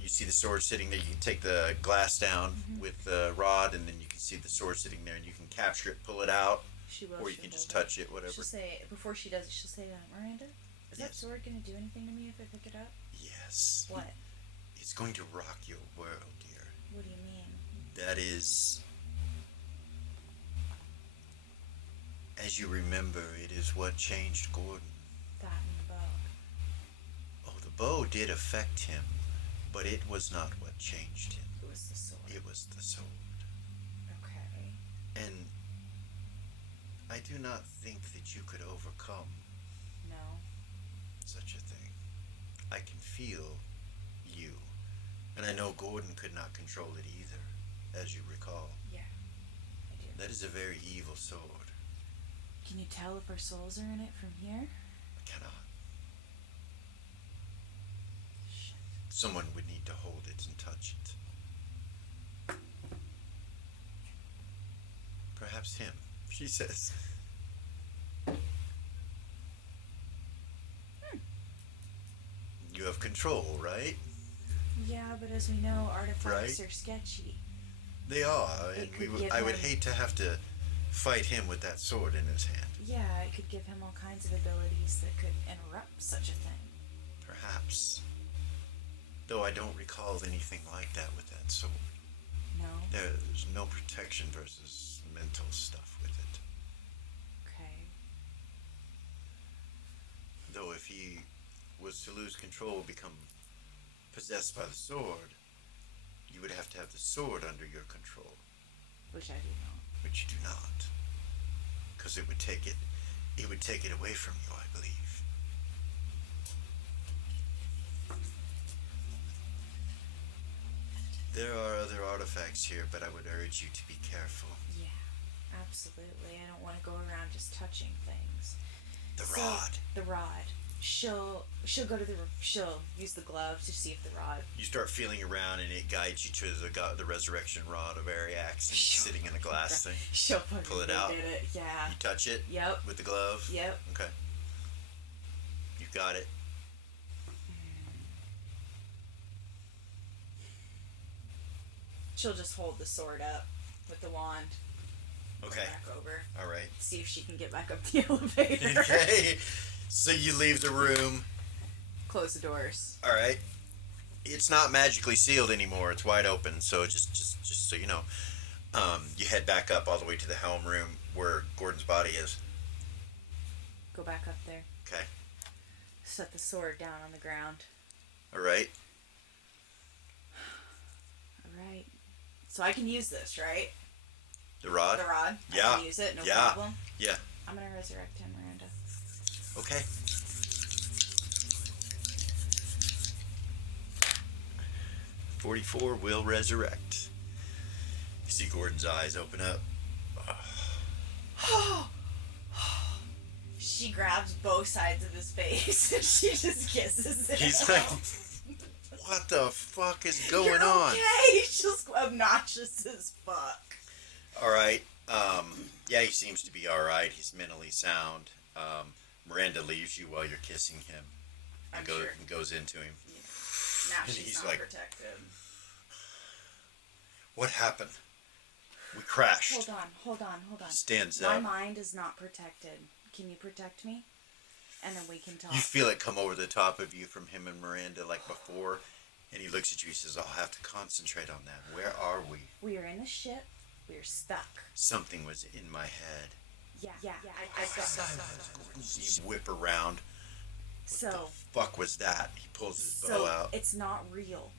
you see the sword sitting there. You can take the glass down with the rod, and then you can see the sword sitting there, and you can capture it, pull it out, She will. or you she'll can just hold touch it, whatever. She'll say, before she does it, she'll say, Miranda, is that Yes. sword going to do anything to me if I pick it up? Yes. What? It's going to rock your world, dear. What do you mean? That is, as you remember, it is what changed Gordon. That and the bow. Oh, the bow did affect him, but it was not what changed him. It was the sword. It was the sword. Okay. And I do not think that you could overcome No. such a thing. I can feel you. And I know Gordon could not control it either, as you recall. Yeah. I do. That is a very evil sword. Can you tell if our souls are in it from here? I cannot. Shit. Someone would need to hold it and touch it. Perhaps him, she says. You have control, right? Yeah, but as we know, artifacts Right. are sketchy. They are, and It could give I would him- hate to have to fight him with that sword in his hand. Yeah, it could give him all kinds of abilities that could interrupt such a thing. Perhaps. Though I don't recall anything like that with that sword. No? There's no protection versus mental stuff with it. Okay. Though if he was to lose control, become possessed by the sword, you would have to have the sword under your control, Which I do not. which you do not. Because it would take it away from you, I believe. There are other artifacts here, but I would urge you to be careful. Yeah, absolutely. I don't want to go around just touching things. The So, rod. The rod. She'll go to she'll use the glove to see if the rod. You start feeling around, and it guides you to the resurrection rod of Ariax sitting in a glass thing. She'll fucking Pull it go out. get it. Yeah. You touch it Yep. with the glove. Yep. Okay. You got it. She'll just hold the sword up with the wand. Okay. Back over. All right. See if she can get back up the elevator. Okay. So you leave the room. Close the doors. All right. It's not magically sealed anymore. It's wide open. So just so you know, you head back up all the way to the helm room where Gordon's body is. Go back up there. Okay. Set the sword down on the ground. All right. Alright. So I can use this, right? The rod. The rod? I Yeah. can use it, no Yeah. problem? Yeah. I'm gonna resurrect him, Miranda. Okay. .44 will resurrect. You see Gordon's eyes open up. Shit. She grabs both sides of his face and she just kisses him. He's like, what the fuck is going You're on? Okay, he's just obnoxious as fuck. Alright, yeah, he seems to be alright. He's mentally sound. Miranda leaves you while you're kissing him. And goes into him. Now And she's he's not like, protected. What happened? We crashed. Hold on. He stands My up. mind is not protected. Can you protect me? And then we can talk. You feel it come over the top of you from him and Miranda like before. And he looks at you and says, I'll have to concentrate on that. Where are we? We are in the ship. We're stuck. Something was in my head. Yeah. I've got You whip around. What the fuck was that? He pulls his bow out. It's not real.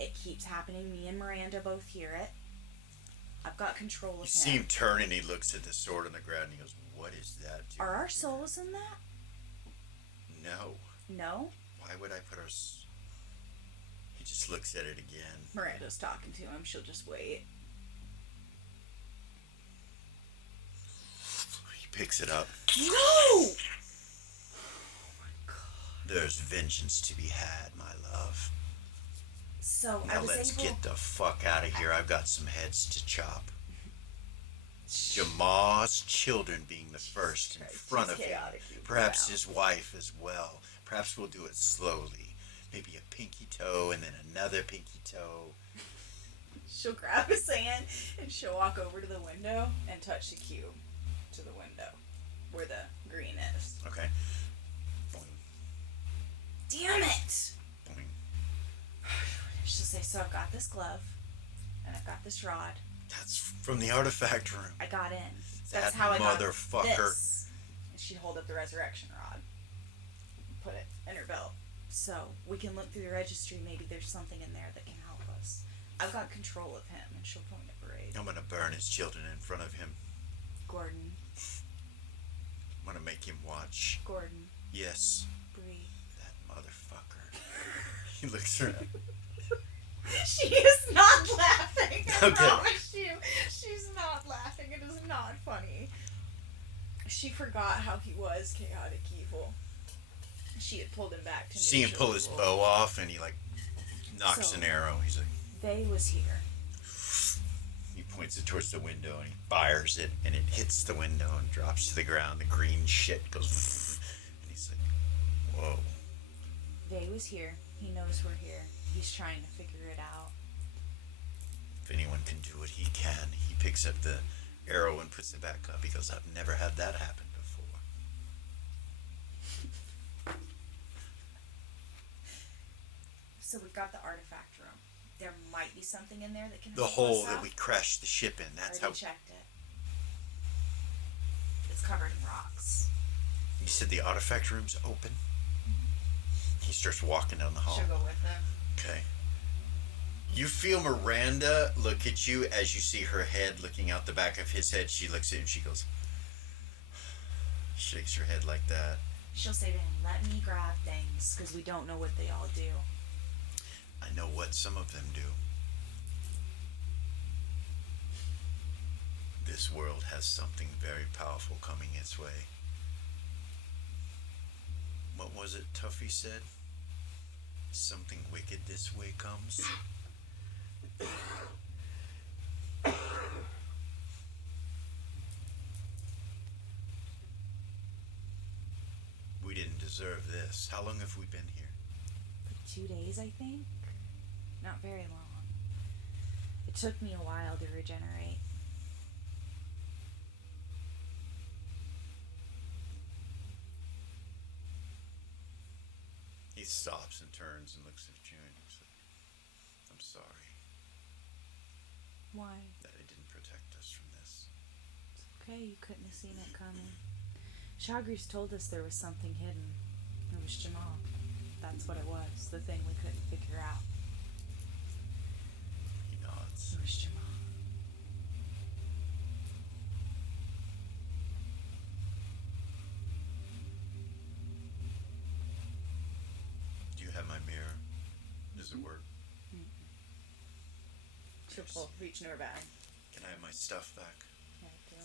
It keeps happening. Me and Miranda both hear it. I've got control of him. You see him turn and he looks at the sword on the ground and he goes, what is that? Are our souls in that? No. No? Why would I put our... He just looks at it again. Miranda's talking to him. She'll just wait. He picks it up. No! Oh my God. There's vengeance to be had, my love. So now let's get the fuck out of here. I've got some heads to chop. Jamal's children being the first in front of him. Perhaps his wife as well. Perhaps we'll do it slowly. Maybe a pinky toe and then another pinky toe. She'll grab his hand and she'll walk over to the window and touch the cube to the window where the green is. Okay. Boing. Damn it! Boing. She'll say, so I've got this glove and I've got this rod. That's from the artifact room. I got in. That That's how I got motherfucker. this. And she'd hold up the resurrection rod. Put it in her belt. So we can look through the registry. Maybe there's something in there that can help us. I've got control of him. And she'll point at Braid. I'm gonna burn his children in front of him. Gordon. I'm gonna make him watch. Gordon. Yes. Bree. That motherfucker. He looks around. She is not laughing. I Okay. promise you. She's not laughing. It is not funny. She forgot how he was chaotic evil. She had pulled him back to See him pull his bow off and he like knocks an arrow. He's like, They was here. he points it towards the window and he fires it and it hits the window and drops to the ground. The green shit goes and he's like, whoa. They was here. He knows we're here. He's trying to figure it out. If anyone can do it, he can. He picks up the arrow and puts it back up. He goes, I've never had that happen before. So we've got the artifact room. There might be something in there that can The help hole us that out. we crashed the ship in. That's how. Already checked it. It's covered in rocks. You said the artifact room's open? He starts walking down the hall. She'll go with him. Okay. You feel Miranda look at you as you see her head looking out the back of his head. She looks at him. She goes, shakes her head like that. She'll say to him, let me grab things, because we don't know what they all do. I know what some of them do. This world has something very powerful coming its way. What was it Tuffy said? Something wicked this way comes. We didn't deserve this. How long have we been here? For 2 days, I think. Not very long. It took me a while to regenerate. He stops and turns and looks at you and he's like, I'm sorry Why? that I didn't protect us from this. It's okay, you couldn't have seen it coming. Shagri's told us there was something hidden. It was Jamal. That's what it was. The thing we couldn't figure out. He nods. It was Jamal. Do you have my mirror? Does it work? She'll reach in her bag. Can I have my stuff back? Yeah, I do.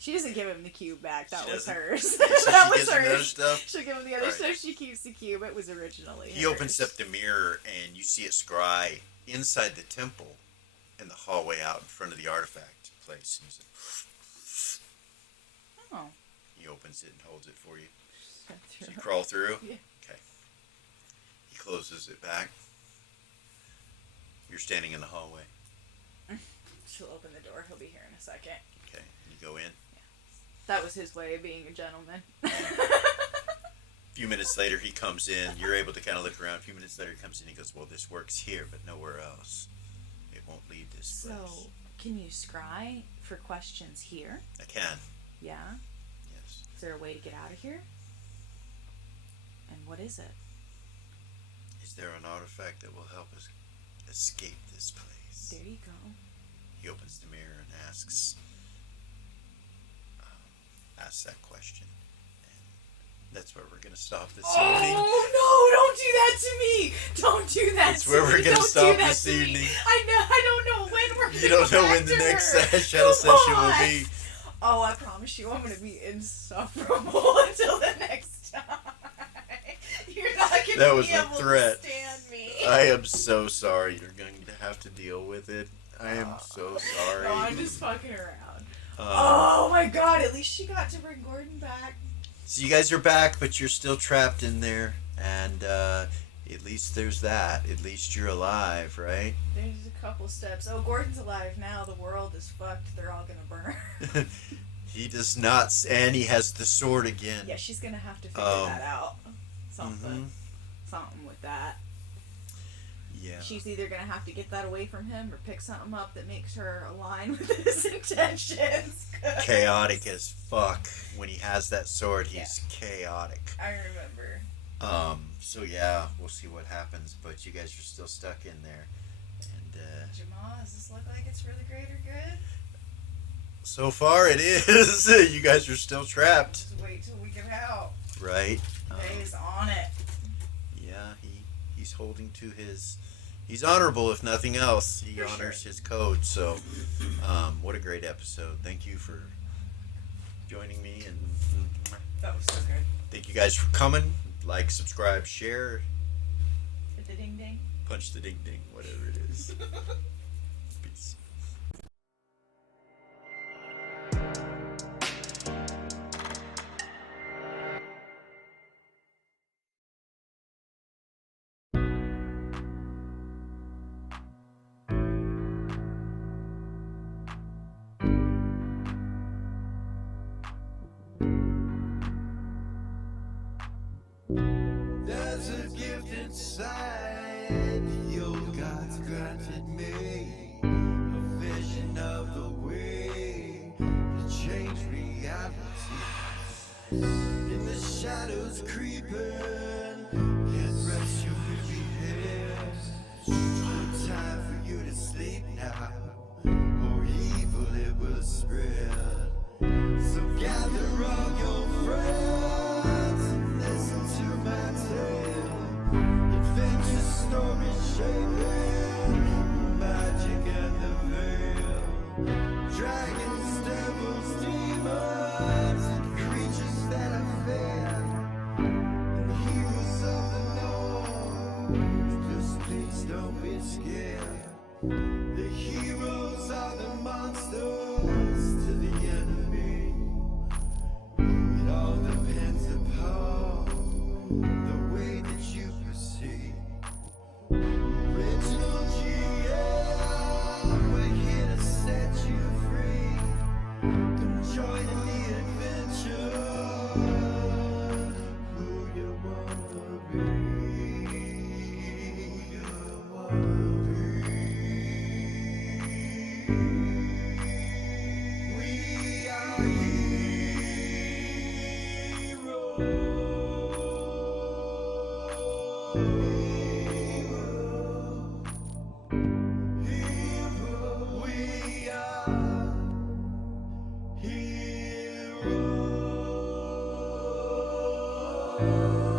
She doesn't give him the cube back. That She was doesn't? hers. So That she was gives him the other hers. stuff? She'll give him the other Alright. stuff. She keeps the cube. It was originally He hers. opens up the mirror, and you see a scry inside the temple in the hallway out in front of the artifact place. And Oh. he opens it and holds it for you. Step So through. you crawl through? Yeah. Okay. He closes it back. You're standing in the hallway. She'll open the door. He'll be here in a second. Okay. You go in. That was his way of being a gentleman. A few minutes later, he comes in. You're able to kind of look around. A few minutes later, he comes in. He goes, well, this works here, but nowhere else. It won't leave this place. So, can you scry for questions here? I can. Yeah? Yes. Is there a way to get out of here? And what is it? Is there an artifact that will help us escape this place? There you go. He opens the mirror and asks that question. And that's where we're going to stop this evening. Oh, no, don't do that to me. Don't do that That's to where me. we're going to Don't stop do that this to me. evening. I don't know when we're going to You don't know when the next shadow session will be. Oh, I promise you, I'm going to be insufferable until the next time. You're not going That to was be a able threat. to stand me. I am so sorry. You're going to have to deal with it. I am so sorry. No, I'm just fucking around. Um, Oh my god, at least she got to bring Gordon back. So you guys are back, but you're still trapped in there. And at least there's that. At least you're alive, right? There's a couple steps. Oh, Gordon's alive now. The world is fucked. They're all gonna burn. He does not, and he has the sword again. Yeah, she's gonna have to figure that out. Something with that. Yeah. She's either gonna have to get that away from him or pick something up that makes her align with his intentions. Chaotic as fuck. When he has that sword, he's chaotic. I remember. So yeah, we'll see what happens, but you guys are still stuck in there. And Jamal, does this look like it's really great or good? so far it is. You guys are still trapped. Just wait till we get out. Right? Dave's on it. Yeah, he's holding to his... He's honorable, if nothing else. He honors his code. So, what a great episode. Thank you for joining me. And That was so good. thank you guys for coming. Like, subscribe, share. Hit the ding ding. Punch the ding ding, whatever it is. Peace. There's a gift inside your God's granted me, a vision of the way to change reality. In the shadows creeping, can't rest your weary head. No time for you to sleep now, or evil it will spread. So gather all your friends and listen to my tale. Adventure story shaping magic and the veil. Dragons, devils, demons, and creatures that are fair, and heroes of the north. Just please don't be scared. The heroes are the monsters to the enemy. It all depends upon the way that you proceed. OriginalGM, we're here to set you free. Come join in the adventure. Who you wanna be? Who you wanna be? We are heroes.